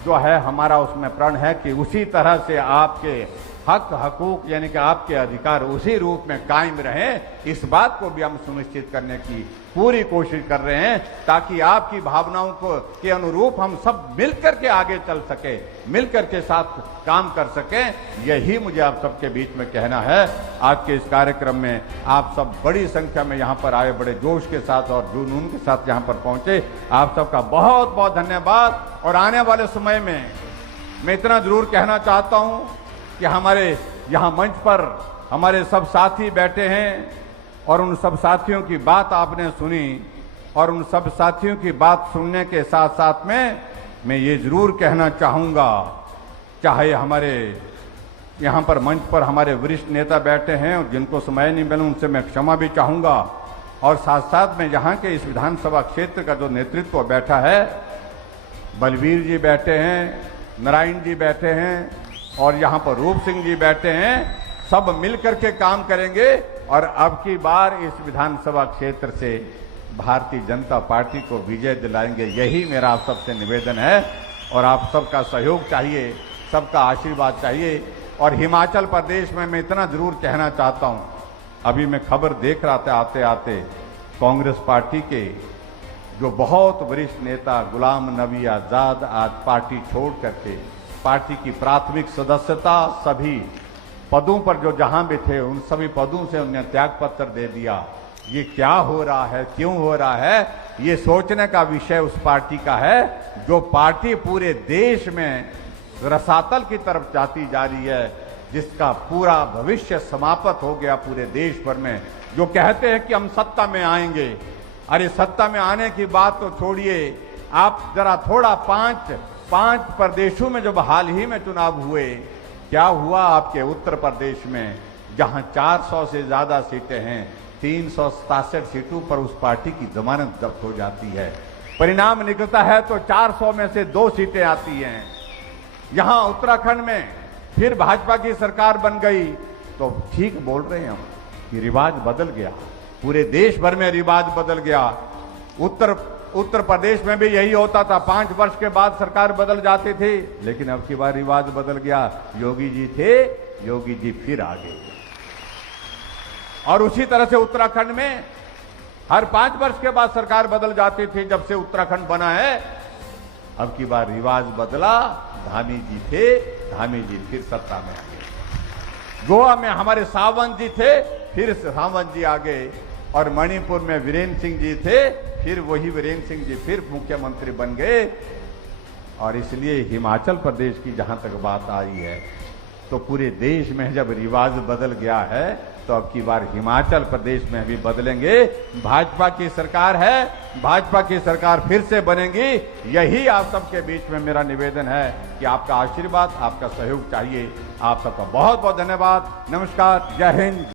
जो है हमारा उसमें प्रण है कि उसी तरह से आपके हकूक यानी कि आपके अधिकार उसी रूप में कायम रहें। इस बात को भी हम सुनिश्चित करने की पूरी कोशिश कर रहे हैं ताकि आपकी भावनाओं को के अनुरूप हम सब मिलकर के आगे चल सके, मिलकर के साथ काम कर सकें। यही मुझे आप सबके बीच में कहना है। आज के इस कार्यक्रम में आप सब बड़ी संख्या में यहाँ पर आए, बड़े जोश के साथ और जुनून के साथ यहाँ पर पहुंचे। आप सबका बहुत बहुत धन्यवाद। और आने वाले समय में मैं इतना जरूर कहना चाहता हूं कि हमारे यहाँ मंच पर हमारे सब साथी बैठे हैं और उन सब साथियों की बात आपने सुनी और उन सब साथियों की बात सुनने के साथ साथ में मैं ये जरूर कहना चाहूँगा, चाहे हमारे यहाँ पर मंच पर हमारे वरिष्ठ नेता बैठे हैं और जिनको समय नहीं मिला उनसे मैं क्षमा भी चाहूँगा, और साथ साथ में यहाँ के इस विधानसभा क्षेत्र का जो नेतृत्व बैठा है, बलवीर जी बैठे हैं, नारायण जी बैठे हैं और यहाँ पर रूप सिंह जी बैठे हैं, सब मिलकर के काम करेंगे और अब की बार इस विधानसभा क्षेत्र से भारतीय जनता पार्टी को विजय दिलाएंगे। यही मेरा आप सबसे निवेदन है और आप सबका सहयोग चाहिए, सबका आशीर्वाद चाहिए। और हिमाचल प्रदेश में मैं इतना जरूर कहना चाहता हूँ अभी मैं खबर देख रहा था आते आते, कांग्रेस पार्टी के जो बहुत वरिष्ठ नेता गुलाम नबी आजाद आज पार्टी छोड़ करके पार्टी की प्राथमिक सदस्यता सभी पदों पर जो जहां भी थे उन सभी पदों से उन्हें त्याग पत्र दे दिया। ये क्या हो रहा है, क्यों हो रहा है, ये सोचने का विषय उस पार्टी का है जो पार्टी पूरे देश में रसातल की तरफ जाती जा रही है, जिसका पूरा भविष्य समाप्त हो गया पूरे देश भर में। जो कहते हैं कि हम सत्ता में आएंगे, अरे सत्ता में आने की बात तो छोड़िए, आप जरा थोड़ा पांच प्रदेशों में जब हाल ही में चुनाव हुए, क्या हुआ आपके उत्तर प्रदेश में, जहां 400 से ज्यादा सीटें हैं, 367 सीटों पर उस पार्टी की जमानत जब्त हो जाती है। परिणाम निकलता है तो 400 में से 2 सीटें आती हैं। यहां उत्तराखंड में फिर भाजपा की सरकार बन गई, तो ठीक बोल रहे हैं हम कि रिवाज बदल गया, पूरे देश भर में रिवाज बदल गया। उत्तर प्रदेश में भी यही होता था, 5 वर्ष के बाद सरकार बदल जाती थी, लेकिन अब की बार रिवाज बदल गया। योगी जी थे, योगी जी फिर आ गए। और उसी तरह से उत्तराखंड में हर 5 वर्ष के बाद सरकार बदल जाती थी। जब से उत्तराखंड बना है, अब की बार रिवाज बदला, धामी जी थे, धामी जी फिर सत्ता में आ गए। गोवा में हमारे सावंत जी थे, फिर सावंत जी आ गए। और मणिपुर में वीरेंद्र सिंह जी थे, फिर वही वीरेंद्र सिंह जी फिर मुख्यमंत्री बन गए। और इसलिए हिमाचल प्रदेश की जहां तक बात आई है, तो पूरे देश में जब रिवाज बदल गया है, तो अब की बार हिमाचल प्रदेश में भी बदलेंगे। भाजपा की सरकार है, भाजपा की सरकार फिर से बनेगी। यही आप सबके बीच में मेरा निवेदन है कि आपका आशीर्वाद, आपका सहयोग चाहिए। आप सबका बहुत बहुत धन्यवाद। नमस्कार, जय हिंद।